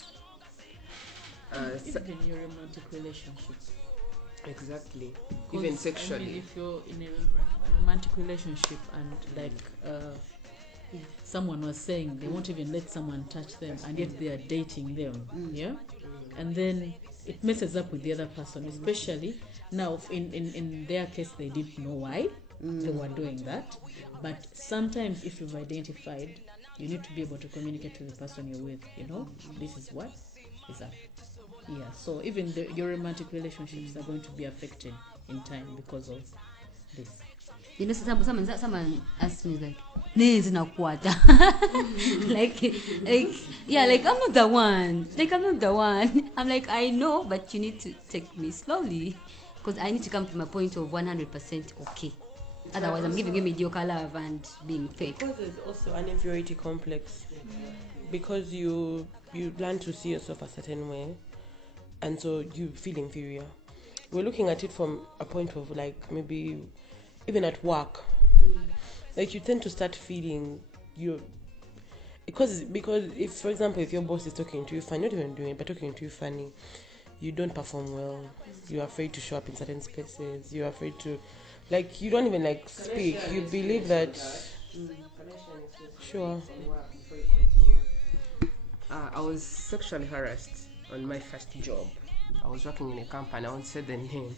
Even in your romantic relationship. Exactly. Even sexually. I mean, if you're in a romantic relationship and someone was saying they won't even let someone touch them and yet they are dating them, and then it messes up with the other person, especially now in their case they didn't know why they were doing that, but sometimes if you've identified, you need to be able to communicate to the person you're with, this is what is up. Yeah, so even your romantic relationships are going to be affected in time because of this. Someone asked me like, "Nezi nakwata." like I'm not the one. I'm like, I know, but you need to take me slowly because I need to come to my point of 100% okay. Otherwise, I'm giving you mediocre love and being fake. Because there's also an inferiority complex, because you learn to see yourself a certain way, and so you feel inferior. We're looking at it from a point of like maybe even at work, like you tend to start feeling because if, for example, if your boss is talking to you funny, not even doing it, but talking to you funny, you don't perform well. You're afraid to show up in certain spaces. You're afraid to, like, you don't even like speak. You believe that. Sure. I was sexually harassed on my first job. I was working in a company, I won't say the name,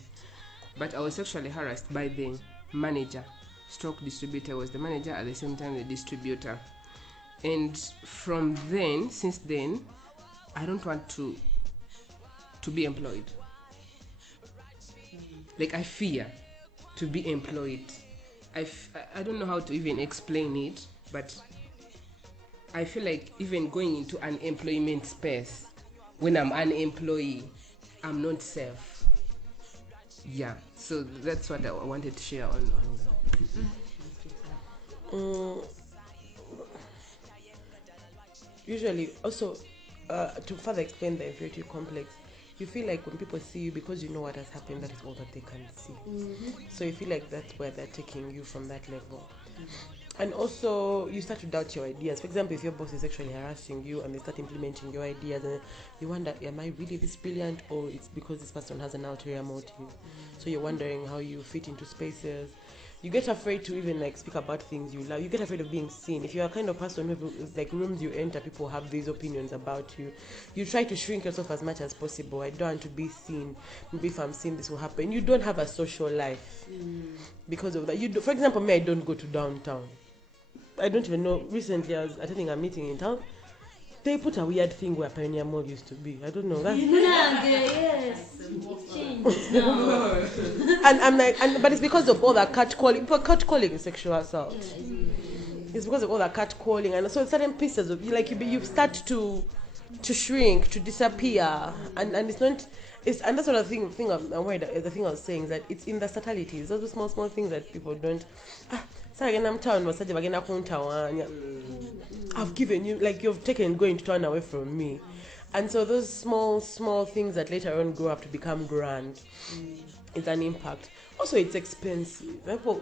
but I was sexually harassed by the manager. Stroke distributor was the manager, at the same time the distributor. And from then, since then, I don't want to be employed. Like, I fear to be employed. I don't know how to even explain it, but I feel like even going into an employment space, when I'm an employee, I'm not safe. Yeah, so that's what I wanted to share on Usually, also, to further explain the inferiority complex, you feel like when people see you, because you know what has happened, that is all that they can see. So you feel like that's where they're taking you from that level. And also, you start to doubt your ideas. For example, if your boss is actually harassing you and they start implementing your ideas, and you wonder, am I really this brilliant, or it's because this person has an ulterior motive? So you're wondering how you fit into spaces. You get afraid to even like speak about things you love. You get afraid of being seen. If you're a kind of person who, like, rooms you enter, people have these opinions about you. You try to shrink yourself as much as possible. I don't want to be seen. Maybe if I'm seen, this will happen. You don't have a social life because of that. For example, me, I don't go to downtown. I don't even know. Recently, I was attending a meeting in town. They put a weird thing where Pioneer Mall used to be. I don't know. Yes. It's changed now. And I'm like, but it's because of all that catcalling. But catcalling is sexual assault. It's because of all that catcalling, and so certain pieces of you, like, you start to shrink, to disappear, and it's not. And that's what I think. I'm worried. The thing I was saying is that it's in the subtleties. Those small things that people don't. I've given you, like, you've taken going to turn away from me. And so those small things that later on grow up to become grand, it's an impact. Also, it's expensive.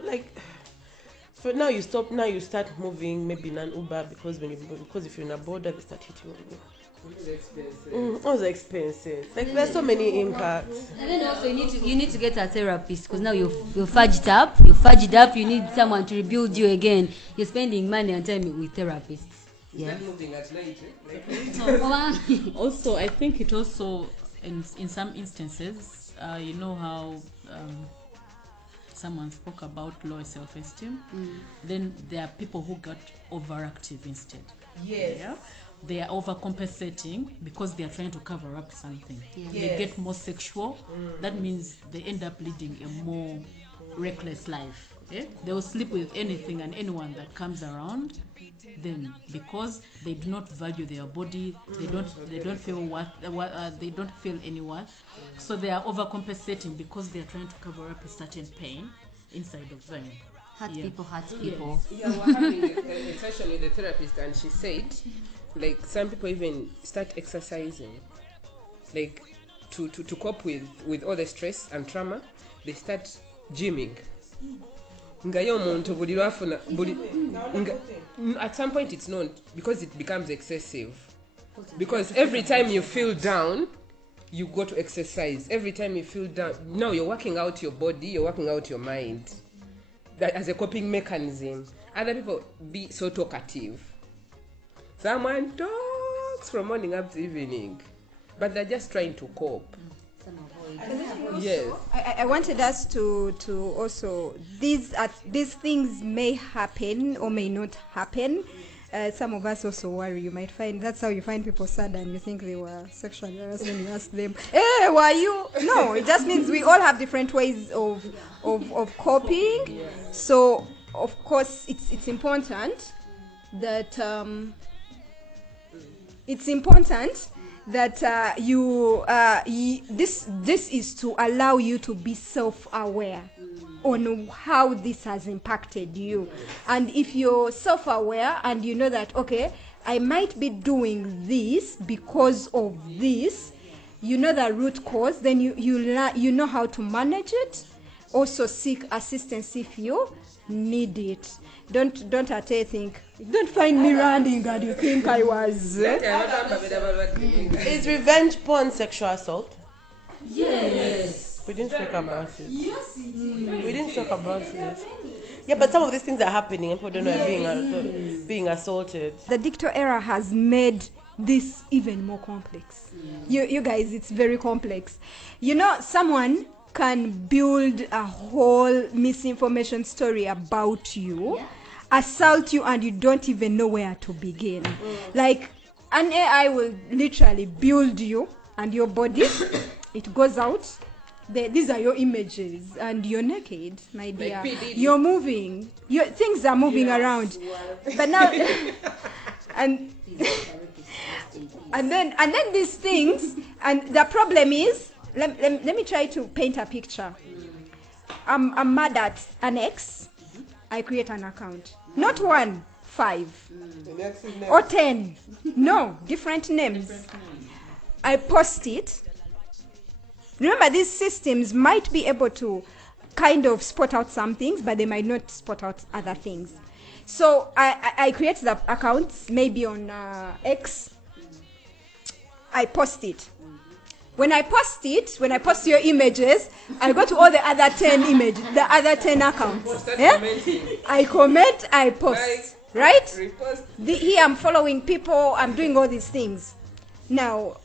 Like, for now you start moving maybe in an Uber, because if you're in a border, they start hitting on you. It's expensive. Like, there's so many impacts. And then also you need to get a therapist, because now you've fudged up. You need someone to rebuild you again. You're spending money and time with therapists. Yeah. moving at night, Also, I think it also, in some instances, you know how someone spoke about low self-esteem. Then there are people who got overactive instead. Yes. Yeah? They are overcompensating because they are trying to cover up something. Yeah. They get more sexual. That means they end up leading a more reckless life. Yeah? They will sleep with anything and anyone that comes around them, because they do not value their body. They don't feel worth. They don't feel any worth. So they are overcompensating because they are trying to cover up a certain pain inside of them. Hurt people. Yeah, we're having a session with the therapist, and she said, like, some people even start exercising, like, to cope with all the stress and trauma. They start gymming. At some point it's not, because it becomes excessive. Because every time you feel down, you go to exercise. Every time you feel down, now you're working out your body, you're working out your mind. That as a coping mechanism. Other people be so talkative. Someone talks from morning up to evening, but they're just trying to cope. Yes. I wanted us to also, these things may happen or may not happen. Some of us also worry. You might find that's how you find people sad and you think they were sexually harassed when you ask them, "Hey, were you?" No, it just means we all have different ways of coping. Yeah. So of course it's important that this is to allow you to be self-aware on how this has impacted you. And if you're self-aware and you know that, okay, I might be doing this because of this, you know the root cause, then you know how to manage it. Also seek assistance if you need it. Don't think, don't find me ranting and you think I was. Is revenge porn sexual assault? Yes. We didn't talk about it. Yes. We didn't talk about it. Yeah, but some of these things are happening and people don't know are being assaulted. The digital era has made this even more complex. You guys, it's very complex. You know, someone can build a whole misinformation story about you, assault you, and you don't even know where to begin. Like, an AI will literally build you and your body. It goes out. These are your images, and you're naked, my dear. You're moving. Things are moving around. But now, and then these things, and the problem is, let me try to paint a picture. I'm mad at an ex. I create an account. Not 1, 5, or 10. No, different names. I post it. Remember, these systems might be able to kind of spot out some things, but they might not spot out other things. So I create the accounts, maybe on X. I post it. When I post your images, I go to all the other 10 images, the other 10 accounts. Yeah? I comment, I post. Right? Here I'm following people, I'm doing all these things. Now,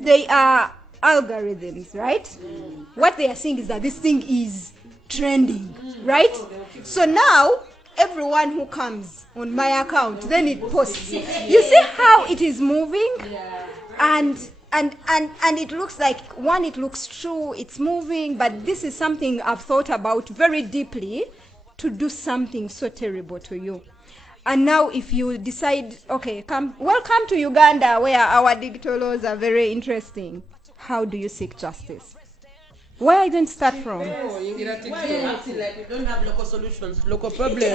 they are algorithms, right? What they are saying is that this thing is trending, right? So now everyone who comes on my account, then it posts. You see how it is moving, and it looks like it looks true, it's moving, but this is something I've thought about very deeply, to do something so terrible to you. And now if you decide, okay, welcome to Uganda, where our digital laws are very interesting. How do you seek justice? Where I don't start from? Why are you acting like we don't have local solutions, local problems? What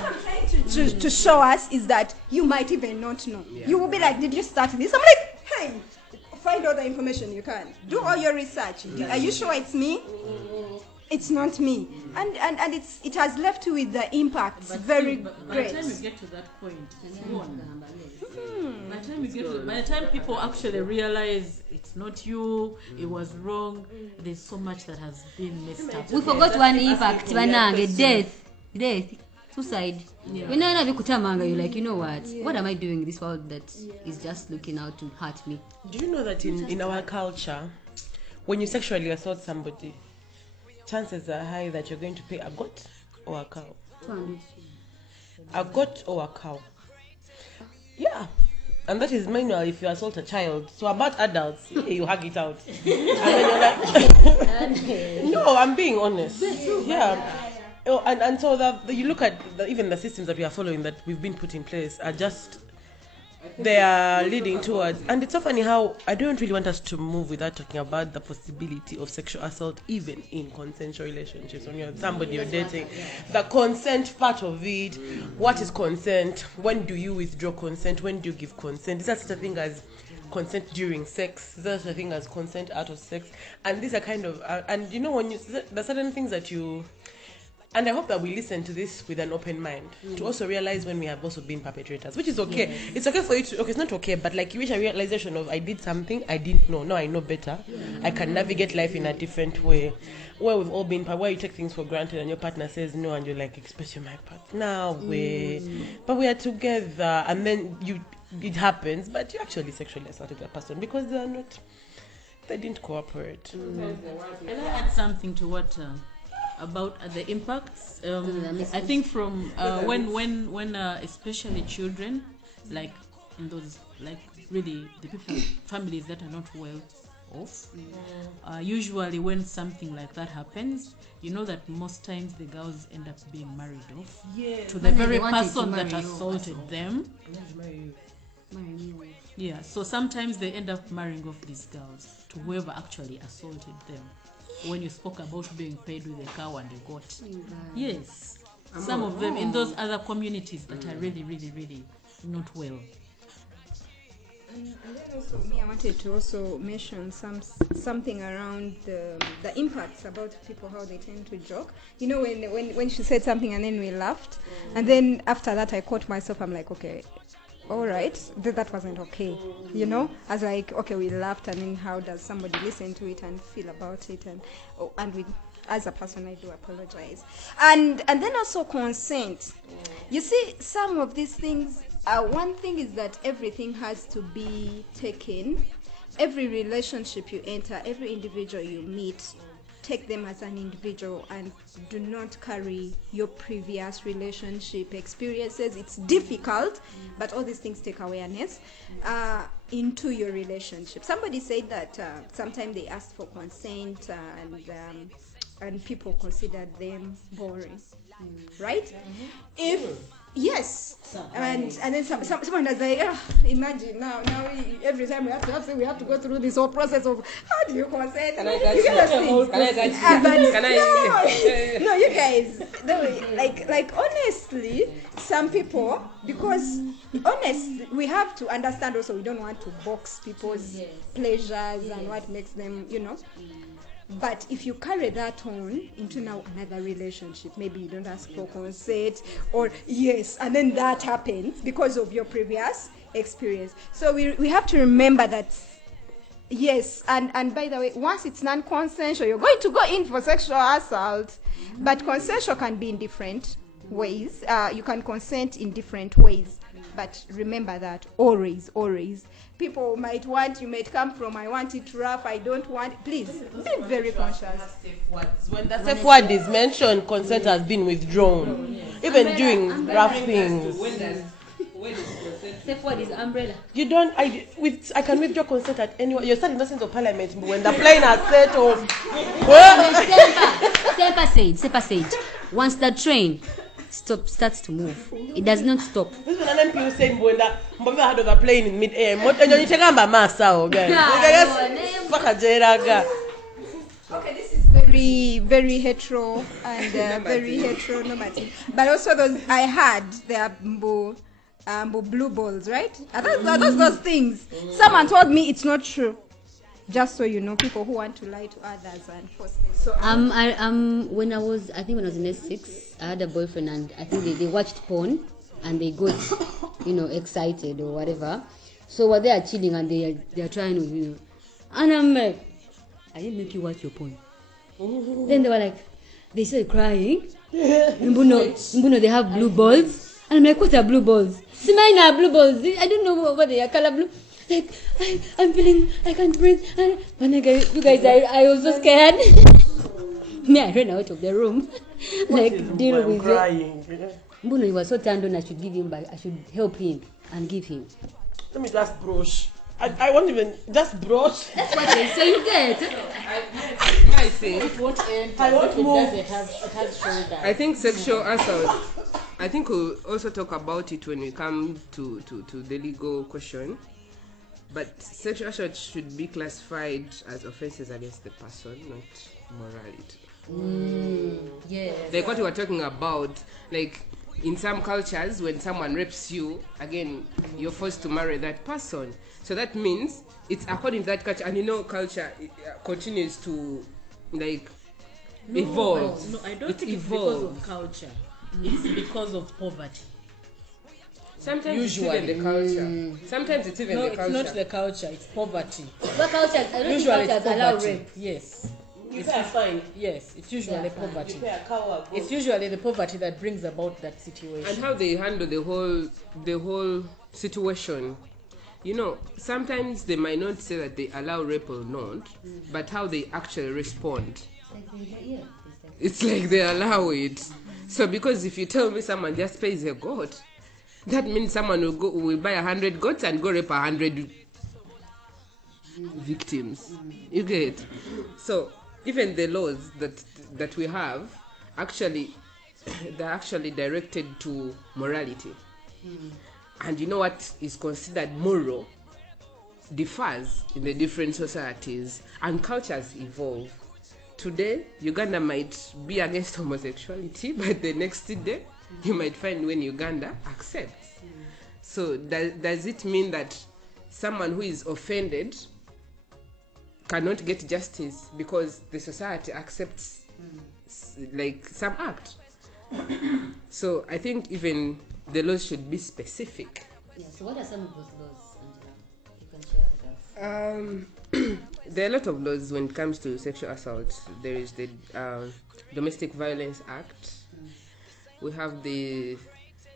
I'm trying to show us is that you might even not know. You will be like, did you start this? I'm like, hey, find all the information you can. Do all your research. Are you sure it's me? It's not me. And it has left you with the impacts very great. By the time you get to that point, it's gone. By the time people actually realize it's not you, it was wrong, there's so much that has been messed up. We forgot one impact, death, suicide. Yeah. When you're like, you know what am I doing in this world that is just looking out to hurt me? Do you know that in our culture, when you sexually assault somebody, chances are high that you're going to pay a goat or a cow? 200. A goat or a cow. Yeah. And that is manual if you assault a child. So about adults, you hug it out. And then you're like, no, I'm being honest. Yeah. Oh, and so you look at even the systems that we are following, that we've been put in place, are just, they are leading towards, and it's so funny how I don't really want us to move without talking about the possibility of sexual assault even in consensual relationships. When you're somebody you're dating, the consent part of it, what is consent, when do you withdraw consent, when do you give consent, is there such a thing as consent during sex, is there such a thing as consent out of sex, and these are kind of and you know, when you, there's certain things that you, and I hope that we listen to this with an open mind, to also realize when we have also been perpetrators, which is okay. Yes. It's okay for you to, okay, it's not okay, but like you reach a realization of, I did something I didn't know. Now I know better. I can navigate life in a different way. Where we've all been, where you take things for granted and your partner says no, and you're like, express my part. Now but we are together, and then it happens, but you actually sexually assaulted that person because they didn't cooperate. Can I add something to what? About the impacts, I think from when especially children, like in those, like really the families that are not well off, usually when something like that happens, you know that most times the girls end up being married off to the very person that assaulted them. Yeah, so sometimes they end up marrying off these girls to whoever actually assaulted them. When you spoke about being paid with a cow and a goat. Yes. Some of them in those other communities that are really, really, really not well. Also, me, I wanted to also mention something around the impacts about people, how they tend to joke. You know, when she said something and then we laughed, and then after that I caught myself. I'm like, okay, all right, that wasn't okay. You know, I was like, okay, we laughed, and then how does somebody listen to it and feel about it? And we, as a person, I do apologize. And then also consent. You see, some of these things. One thing is that everything has to be taken. Every relationship you enter, every individual you meet, take them as an individual and do not carry your previous relationship experiences. It's difficult, but all these things take awareness into your relationship. Somebody said that sometimes they ask for consent and people consider them boring, right? Yes, and then someone is like, imagine now every time we have to go through this whole process of how do you consent? Can I No, you guys, like honestly, some people, because we have to understand also, we don't want to box people's pleasures and what makes them, you know. But if you carry that on into now another relationship, maybe you don't ask for consent, or yes, and then that happens because of your previous experience. So we have to remember that, yes, and by the way, once it's non-consensual, you're going to go in for sexual assault, but consensual can be in different ways. You can consent in different ways, but remember that always. People might come from, I want it rough, I don't want, please, be very conscious. When the safe word is mentioned, consent has been withdrawn. Even doing rough things. Safe word is umbrella. You don't, I can withdraw consent at anyone. You're starting nonsense of parliament, but when the plane has set off. Sepa said, once the train starts to move, it does not stop. This is an MP saying when the head of a plane in mid-air. Okay, this is very, very hetero and very heteronormative. But also I had the blue balls, right? Are those things? Someone told me it's not true. Just so you know, people who want to lie to others and force them. So when I was in S6, I had a boyfriend, and I think they watched porn and they got, excited or whatever. So while they are chilling and they are trying to, and I'm like, I didn't make you watch your porn. Then they were like, they started crying. Mbuno, they have blue balls. And I'm like, what are blue balls? See, mine are blue balls. I don't know what they are, color blue. Like, I'm feeling, I can't breathe. And you guys, I was so scared. Me, I ran out of the room. Deal with it. Mbuno, he was so turned on, I should give him back. I should help him and give him. Let me just brush. I won't even just brush. That's what they say you get. I think It won't end. I won't move. It has shoulder. I think sexual assault. I think we'll also talk about it when we come to the legal question. But sexual assault should be classified as offenses against the person, not morality. Yes. Like what we were talking about, like in some cultures, when someone rapes you, again, you're forced to marry that person. So that means it's according to that culture, and culture continues to evolve. No, I don't think evolves. it's because of culture. It's because of poverty. Sometimes Usually. it's even the culture. Sometimes it's even the culture. It's not the culture, it's poverty. What cultures? I don't Usually think it's cultures allow poverty. rape. Yes. It's fine. Yes, it's usually Yeah, fine. poverty. Pay a cow or goat. It's usually the poverty that brings about that situation. And how they handle the whole situation. Sometimes they might not say that they allow rape or not, but how they actually respond. It's like they allow it. So because if you tell me someone just pays a goat, that means someone will buy 100 goats and go rape 100 victims. You get? So even the laws that we have, actually, they're actually directed to morality. And you know what is considered moral differs in the different societies, and cultures evolve. Today, Uganda might be against homosexuality, but the next day, you might find when Uganda accepts. So does it mean that someone who is offended cannot get justice because the society accepts like some act. So I think even the laws should be specific. Yeah, so what are some of those laws, Angela? You can share with us. There are a lot of laws when it comes to sexual assault. There is the Domestic Violence Act. We have the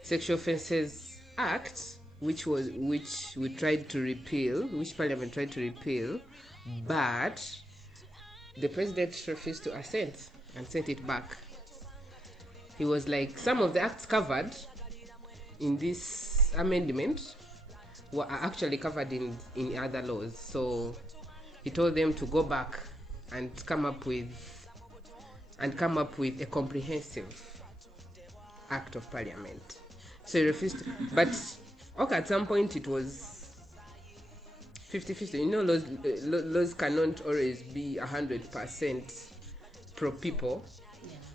Sexual Offences Act, which we tried to repeal, which Parliament tried to repeal, but the president refused to assent and sent it back. He was like, some of the acts covered in this amendment were actually covered in other laws. So he told them to go back and come up with a comprehensive act of parliament. So he refused to, but okay, at some point it was 50-50. You know, laws cannot always be 100% pro people.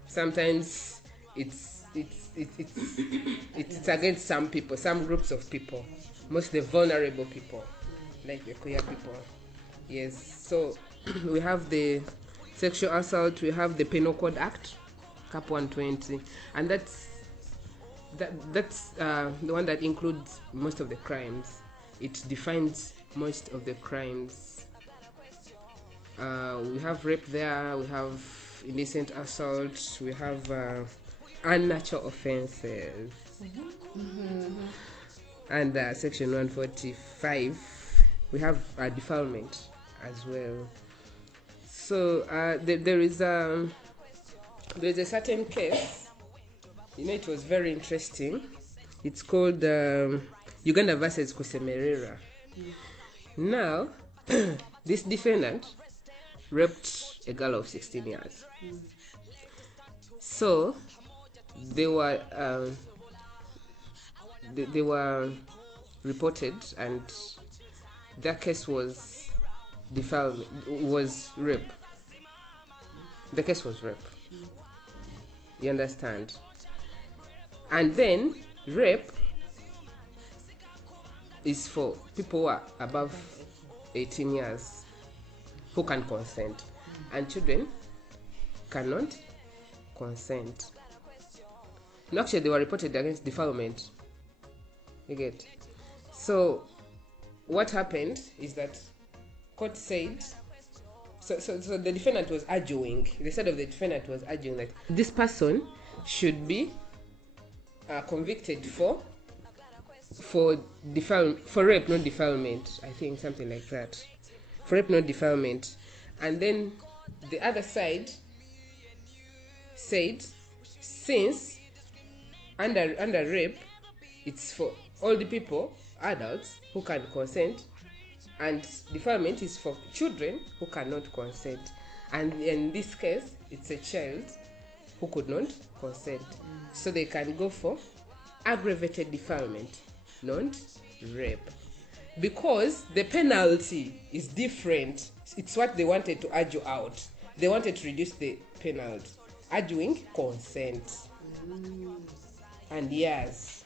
Sometimes it's against some people, some groups of people, mostly vulnerable people, like the queer people. Yes, so we have the sexual assault, we have the Penal Code Act, Cap 120, and that's the one that includes most of the crimes. It defines most of the crimes. We have rape there, we have indecent assault, we have unnatural offenses, and section 145 we have defilement as well. So there is a certain case, you know, it was very interesting. It's called Uganda versus Kusemerera. Now this defendant raped a girl of 16 years. So they were reported, and their case was rape. The case was rape. You understand? And then rape is for people who are above 18 years who can consent, and children cannot consent. No, actually, they were reported against defilement. You get? So what happened is that court said, so the defendant was arguing, the side of the defendant was arguing that this person should be convicted for rape, not defilement. I think something like that. For rape, not defilement. And then the other side said, since under rape, it's for all the people, adults, who can consent, and defilement is for children who cannot consent. And in this case, it's a child who could not consent. So they can go for aggravated defilement, not rape. Because the penalty is different. It's what they wanted to argue out. They wanted to reduce the penalty, arguing consent. And yes.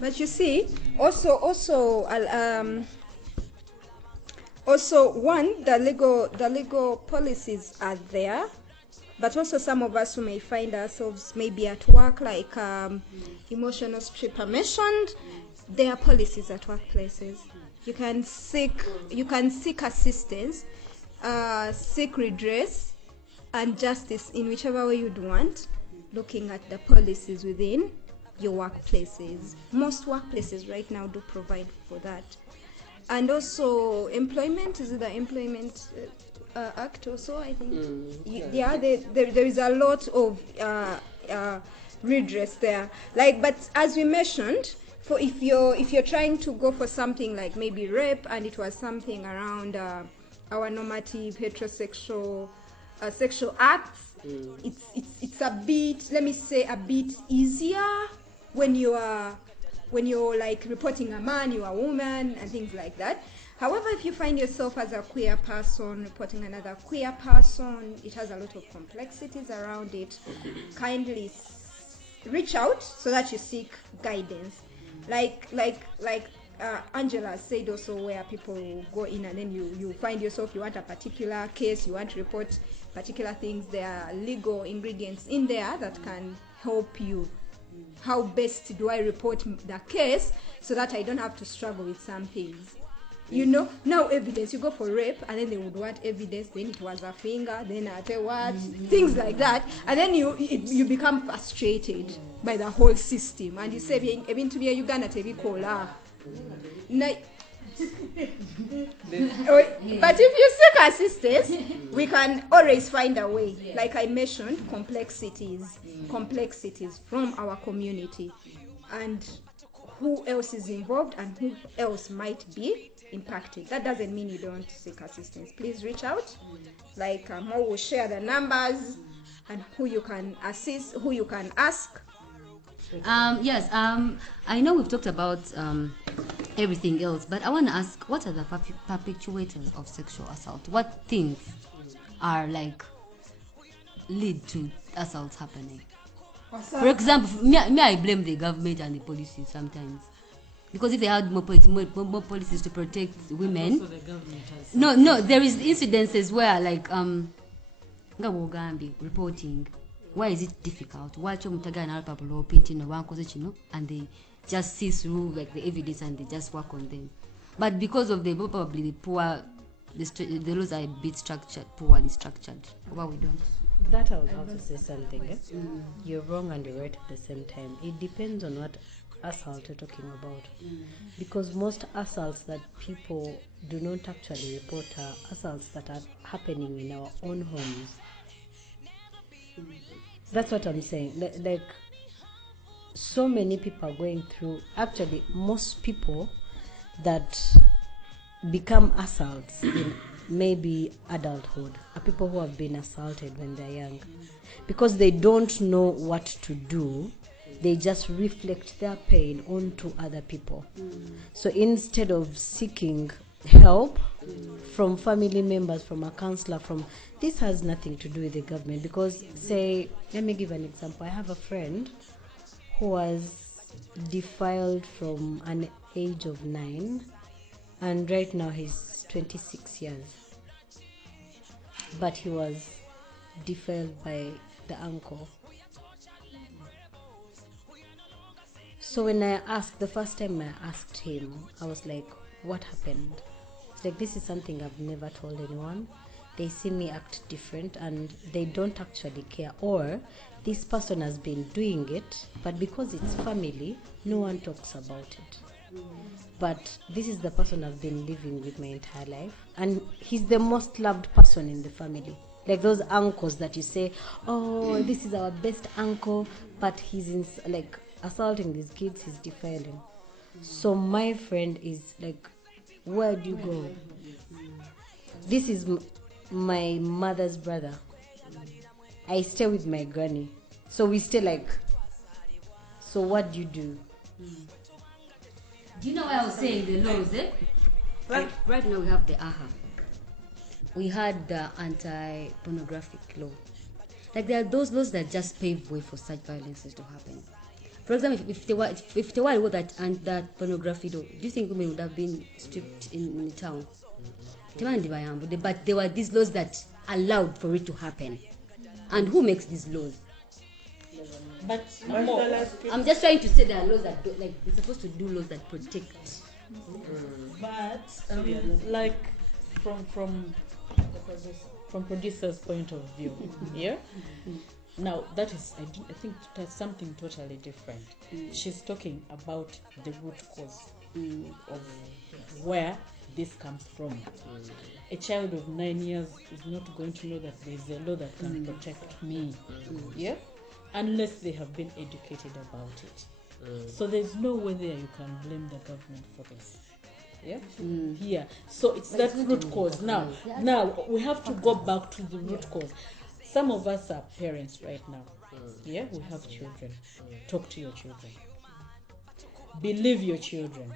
But you see, also one, the legal policies are there, but also some of us who may find ourselves maybe at work, like emotional stripper mentioned, there are policies at workplaces. You can seek assistance, seek redress and justice in whichever way you'd want, looking at the policies within your workplaces. Most workplaces right now do provide for that. And also employment, is it the employment act also, I think? There is a lot of redress there. Like, but as we mentioned, for if you're trying to go for something like maybe rape, and it was something around our normative heterosexual sexual acts, it's a bit, let me say, a bit easier when you're like reporting a man, you're a woman, and things like that. However, if you find yourself as a queer person reporting another queer person, it has a lot of complexities around it. Kindly reach out so that you seek guidance. like Angela said also, where people go in and then you find yourself, you want a particular case, you want to report particular things. There are legal ingredients in there that can help you. How best do I report the case so that I don't have to struggle with some things? You know, now evidence, you go for rape and then they would want evidence, then it was a finger, then I tell what, things like that, and then you become frustrated by the whole system, and you say, "Even to be a Uganda TV caller." But if you seek assistance, we can always find a way. Like I mentioned, complexities from our community, and who else is involved and who else might be impacted. That doesn't mean you don't seek assistance. Please reach out. Like Mo will share the numbers and who you can assist, who you can ask. Yes, I know we've talked about everything else, but I want to ask, what are the perpetuators of sexual assault? What things are like lead to assaults happening? For example, me I blame the government and the policies sometimes, because if they had more policies to protect women, no, there is incidences where like reporting. Why is it difficult? Why and they just see through like the evidence and they just work on them? But because of probably the poor, the laws are a bit structured, poorly structured. What we don't. That I would have to say something. You're wrong and you're right at the same time. It depends on what assault you're talking about. Because most assaults that people do not actually report are assaults that are happening in our own homes. That's what I'm saying. Like so many people are going through, actually most people that become assaults in maybe adulthood are people who have been assaulted when they're young, because they don't know what to do. They just reflect their pain onto other people. So instead of seeking help from family members, from a counselor, this has nothing to do with the government. Because say, let me give an example. I have a friend who was defiled from an age of 9, and right now he's 26 years, but he was defiled by the uncle. So when the first time I asked him, I was like, what happened? It's like, this is something I've never told anyone. They see me act different and they don't actually care. Or this person has been doing it, but because it's family, no one talks about it. But this is the person I've been living with my entire life. And he's the most loved person in the family. Like those uncles that you say, oh, this is our best uncle, but he's assaulting these kids, he's defiling. So my friend is like, where do you go? This is my mother's brother. I stay with my granny. So we stay like, so what do you do? Do you know what I was saying? The laws, eh? Right now we have the AHA. We had the anti-pornographic law. Like there are those laws that just pave way for such violences to happen. For example, if there were that pornography law, do you think women would have been stripped in the town? But there were these laws that allowed for it to happen. And who makes these laws? But I'm just trying to say there are laws that they're supposed to do laws that protect. But like from producer's point of view, yeah. Now that is, I think that's something totally different. She's talking about the root cause of where this comes from. A child of 9 years is not going to know that there is a law that can protect me, yeah, unless they have been educated about it. So there's no way there you can blame the government for this. Yeah. Yeah. So it's that root cause. Now we have to go back to the root cause. Some of us are parents right now. Yeah, we have children. Talk to your children. Believe your children.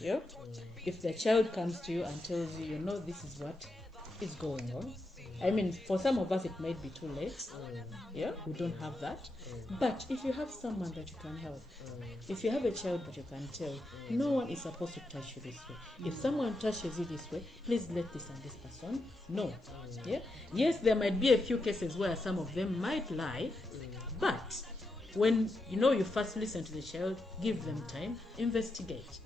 Yeah. If the child comes to you and tells you, this is what is going on, I mean, for some of us, it might be too late. Yeah, we don't have that. But if you have someone that you can help, if you have a child that you can tell, no one is supposed to touch you this way. If someone touches you this way, please let this and this person know. Yeah. Yes, there might be a few cases where some of them might lie, but when you first listen to the child, give them time, investigate,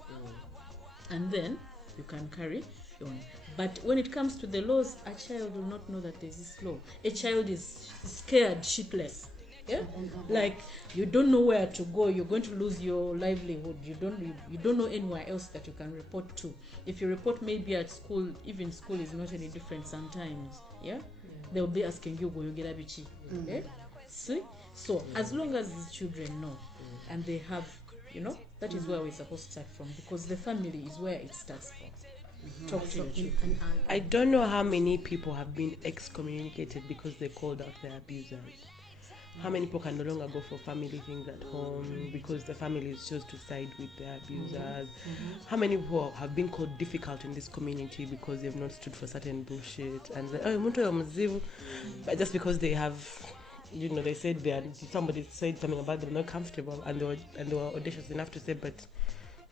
and then you can carry on. But when it comes to the laws, a child will not know that there's this law. A child is scared shitless. Yeah, like you don't know where to go. You're going to lose your livelihood. You don't know anywhere else that you can report to. If you report maybe at school, even school is not any different sometimes. Yeah, they'll be asking you, "Go you get a bichi?" Yeah, see. So as long as the children know, and they have, that is where we're supposed to start from, because the family is where it starts from. Talk to your children. I don't know how many people have been excommunicated because they called out their abusers. How many people can no longer go for family things at home because the families chose to side with their abusers? How many people have been called difficult in this community because they've not stood for certain bullshit and but just because they have, they said somebody said something about them not comfortable and they were audacious enough to say, but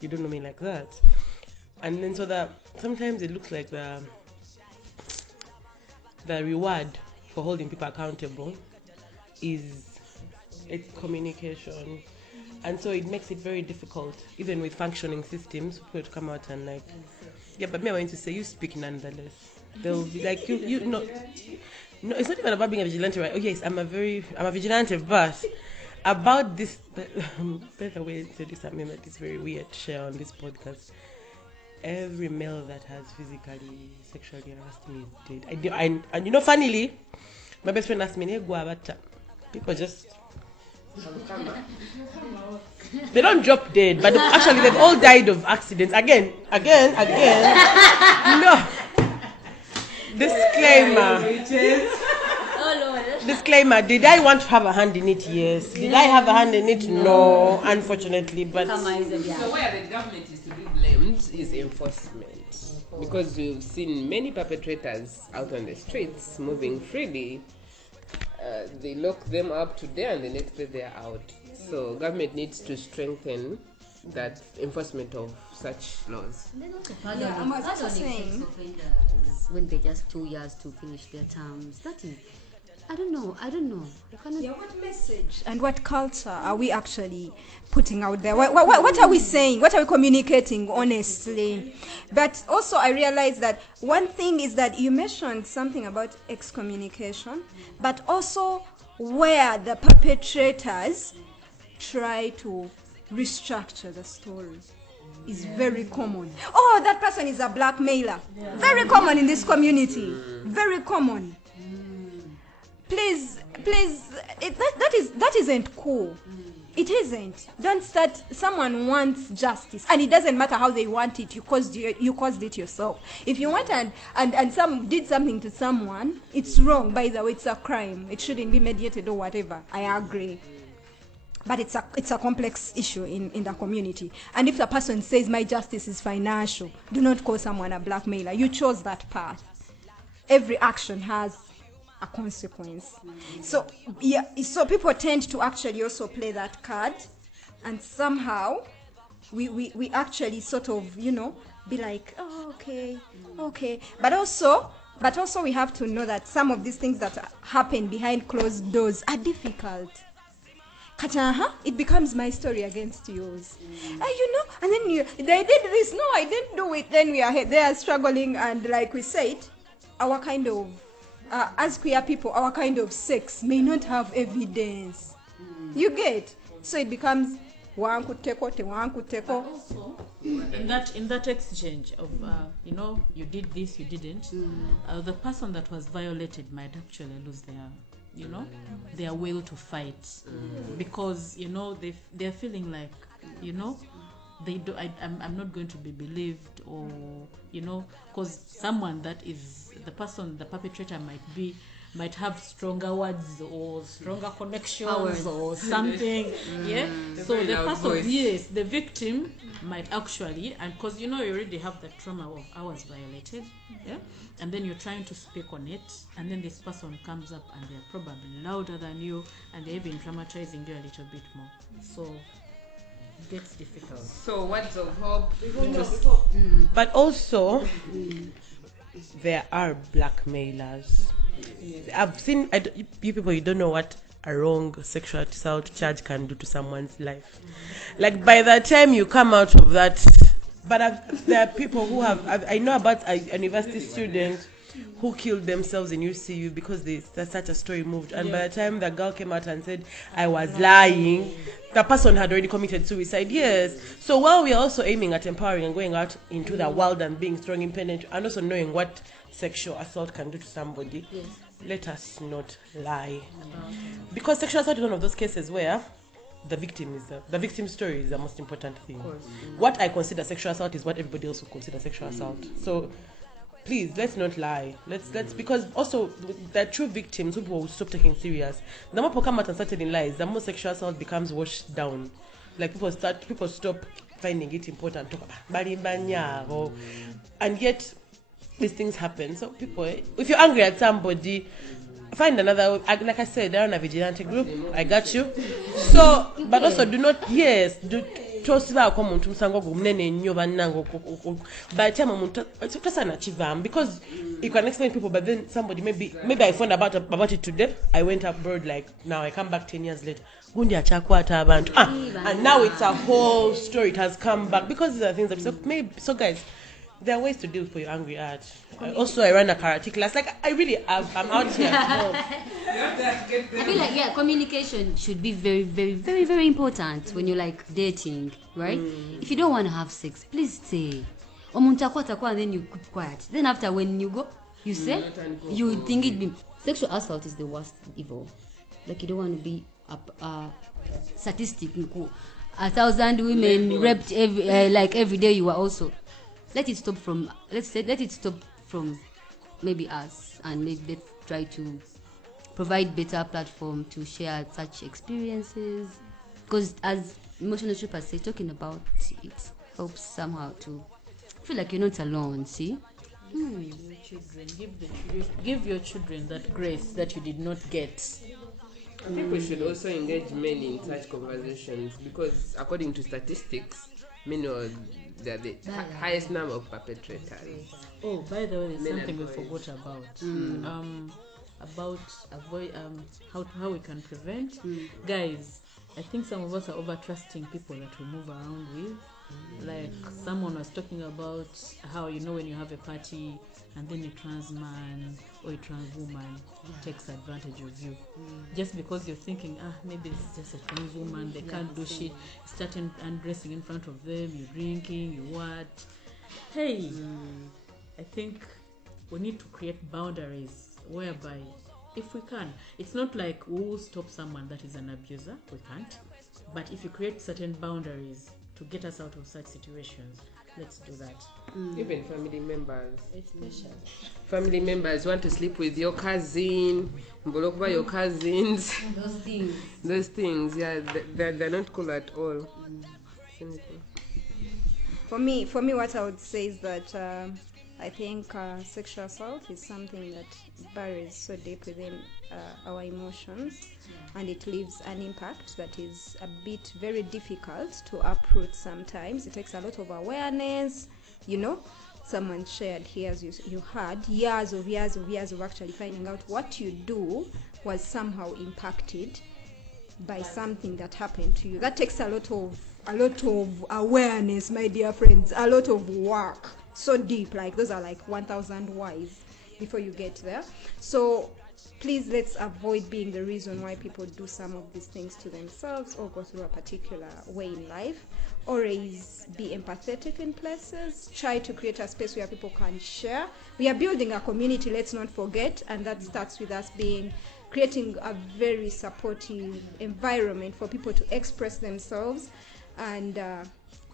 you don't know me like that. And then so that sometimes it looks like the reward for holding people accountable is its communication. And so it makes it very difficult, even with functioning systems, for people to come out and like, yeah, but me I want to say, you speak nonetheless. They'll be like, no, it's not even about being a vigilante, right? Oh yes, I'm a vigilante, but about this, better way to do something that is very weird to share on this podcast. Every male that has physically, sexually harassed me is dead. And funnily, my best friend asked me, people just... They don't drop dead, but actually they've all died of accidents. Again. No. Disclaimer, did I want to have a hand in it? Yes. Did I have a hand in it? No, unfortunately. But so where the government is to be blamed is enforcement. Because we've seen many perpetrators out on the streets moving freely. They lock them up today and the next day they are out. So government needs to strengthen that enforcement of such laws. I'm also saying when they're just 2 years to finish their terms, that is, I don't know. What message and what culture are we actually putting out there? What are we saying? What are we communicating honestly? But also I realize that one thing is that you mentioned something about excommunication, but also where the perpetrators try to restructure the story is very common. Oh, that person is a blackmailer. Very common in this community. Very common. Please, that isn't cool. It isn't. Don't start. Someone wants justice, and it doesn't matter how they want it. You caused it yourself. If you want and some did something to someone, it's wrong. By the way, it's a crime. It shouldn't be mediated or whatever. I agree. But it's a complex issue in the community. And if the person says my justice is financial, do not call someone a blackmailer. You chose that path. Every action has a consequence. So people tend to actually also play that card, and somehow we actually sort of be like, oh, okay. But also we have to know that some of these things that happen behind closed doors are difficult. It becomes my story against yours. And then they did this. No, I didn't do it. Then we are there struggling, and like we said, our kind of as queer people, our kind of sex may not have evidence. You get? So it becomes one could take. In that exchange of you did this, you didn't. The person that was violated might actually lose their will to fight, because they're feeling like I'm not going to be believed, or because someone that is the person, the perpetrator might be might have stronger words or stronger connections Powers. or something. Yeah. So very the loud person, voice. yes, the victim might actually, and because you already have the trauma of I was violated, yeah, and then you're trying to speak on it, and then this person comes up and they're probably louder than you, and they're even traumatizing you a little bit more. So it gets difficult. So words of hope. But also, there are blackmailers. I've seen, you people, you don't know what a wrong sexual assault charge can do to someone's life. Like, by the time you come out of that, there are people who have, I know about a university student who killed themselves in UCU because such a story moved. And by the time the girl came out and said, I was lying, the person had already committed suicide. Yes. So while we are also aiming at empowering and going out into the world and being strong, independent, and also knowing what sexual assault can do to somebody, let us not lie. Because sexual assault is one of those cases where the victim story is the most important thing. What I consider sexual assault is what everybody else will consider sexual assault. So please, let's not lie. Let's because also the true victims who will stop taking serious. The more people come out and start telling lies, the more sexual assault becomes washed down. Like people stop finding it important to and yet these things happen. So people, if you're angry at somebody, find another. Like I said, they're on a vigilante group. I got you. So, but also do not. Yes, do. By the time because you can explain people, but then somebody maybe I found about it today. I went abroad, like now I come back 10 years later. And now it's a whole story. It has come back because these are things that so guys, there are ways to deal with your angry art. Also, I run a karate class. Like I'm out here. I feel like communication should be very, very, very, very important when you're like dating, right? If you don't want to have sex, please say. And then you keep quiet. Then after when you go, you say, you think it be sexual assault is the worst evil. Like you don't want to be a statistic. 1,000 women raped every day. You are also. Let it stop from maybe us, and maybe let's try to provide better platform to share such experiences, because as emotional strippers say, talking about it helps somehow to feel like you're not alone. See, Your children, give your children that grace that you did not get. People should also engage men in such conversations because according to statistics, men are the highest number of perpetrators. Oh, by the way, there's Men something we and boys. forgot about avoid how we can prevent. Guys, I think some of us are over trusting people that we move around with. Like someone was talking about how when you have a party and then a trans man or a trans woman takes advantage of you just because you're thinking maybe it's just a trans woman, they can't do shit, start undressing in front of them, you're drinking, you what. Hey, I think we need to create boundaries whereby if we can, it's not like we'll stop someone that is an abuser, we can't, but if you create certain boundaries to get us out of such situations, let's do that. Even family members. Especially. Family members want to sleep with your cousin, by your cousins. Those things, yeah, they're not cool at all. For me, what I would say is that I think sexual assault is something that buries so deep within our emotions, and it leaves an impact that is a bit very difficult to uproot sometimes. It takes a lot of awareness, Someone shared here, as you had years of actually finding out what you do was somehow impacted by something that happened to you. That takes a lot of awareness, my dear friends, a lot of work, so deep. Like those are like 1,000 whys before you get there. So please, let's avoid being the reason why people do some of these things to themselves or go through a particular way in life. Always be empathetic in places. Try to create a space where people can share. We are building a community, let's not forget, and that starts with us creating a very supportive environment for people to express themselves and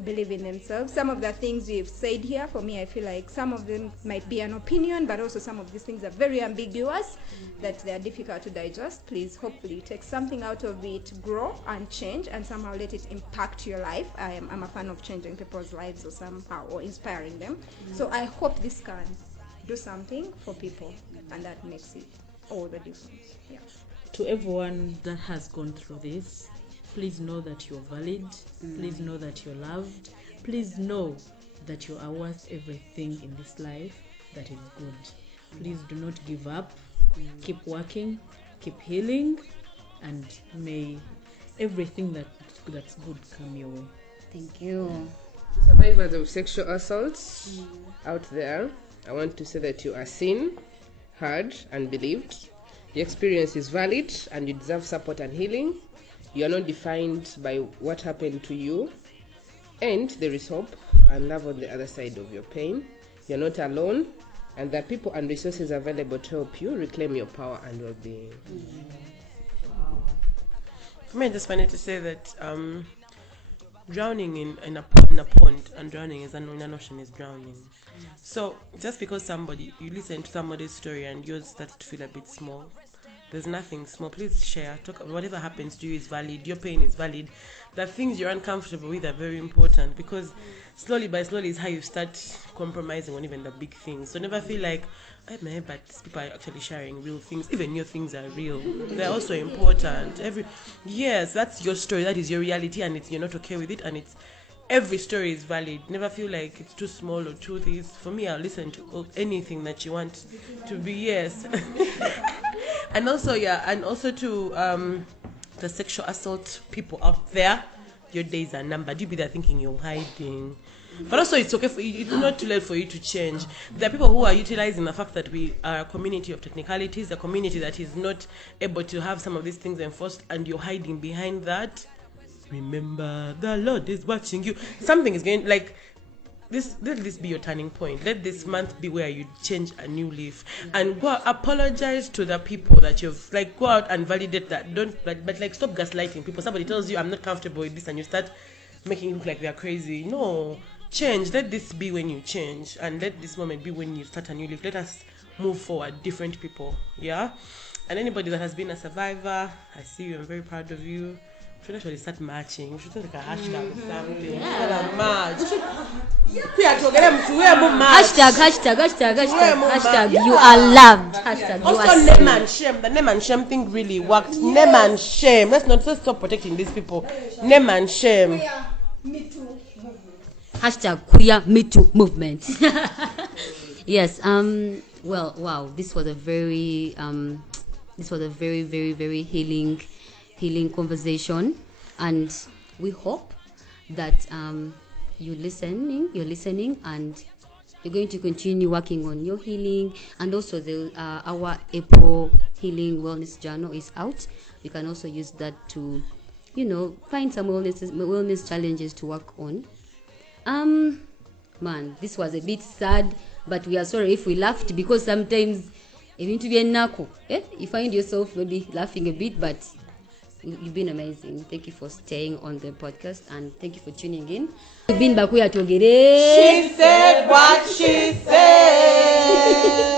believe in themselves. Some of the things we've said here, for me, I feel like some of them might be an opinion, but also some of these things are very ambiguous, that they are difficult to digest. Please, hopefully, you take something out of it, grow and change, and somehow let it impact your life. I'm a fan of changing people's lives or somehow, or inspiring them. So I hope this can do something for people, and that makes it all the difference. Yeah. To everyone that has gone through this, please know that you're valid. Please know that you're loved. Please know that you are worth everything in this life that is good. Please do not give up. Keep working, keep healing, and may everything that's good come your way. Thank you. Survivors of sexual assaults out there, I want to say that you are seen, heard, and believed. The experience is valid, and you deserve support and healing. You are not defined by what happened to you, and there is hope and love on the other side of your pain. You're not alone, and there are people and resources available to help you reclaim your power and well-being. For me, I just wanted to say that drowning in a pond and drowning in an ocean is drowning. So just because you listen to somebody's story and yours starts to feel a bit small, there's nothing small. Please share. Talk. Whatever happens to you is valid. Your pain is valid. The things you're uncomfortable with are very important, because slowly by slowly is how you start compromising on even the big things. So never feel like, but people are actually sharing real things. Even your things are real. They're also important. Yes, that's your story. That is your reality, and you're not okay with it, and every story is valid. Never feel like it's too small or too this. For me, I'll listen to anything that you want to be. Yes. And also to the sexual assault people out there, your days are numbered. You be there thinking you're hiding, but also it's okay for you. It's not too late for you to change. There are people who are utilizing the fact that we are a community of technicalities, a community that is not able to have some of these things enforced, and you're hiding behind that. Remember, the Lord is watching you. Something is going like this. Let this be your turning point. Let this month be where you change a new leaf and go out, apologize to the people that you've go out and validate that. Don't but stop gaslighting people. Somebody tells you I'm not comfortable with this, and you start making it look like they're crazy. No, change. Let this be when you change, and let this moment be when you start a new leaf. Let us move forward, different people. Yeah, and anybody that has been a survivor, I see you. I'm very proud of you. We should actually start marching. We should take a hashtag or something. Yeah. March. Hashtag you are loved. Hashtag you also are name and shame. The name and shame thing really worked. Yes. Name and shame. Let's stop protecting these people. Name and shame. Me too. Hashtag queer me too movement. Yes. Well, wow. This was a very very very healing conversation, and we hope that you're listening, and you're going to continue working on your healing. And also our April healing wellness journal is out. You can also use that to find some wellness challenges to work on. Man, this was a bit sad, but we are sorry if we laughed, because sometimes even to be you find yourself maybe laughing a bit, but you've been amazing. Thank you for staying on the podcast, and thank you for tuning in. We've been Baqueer Twogere. She said what she said.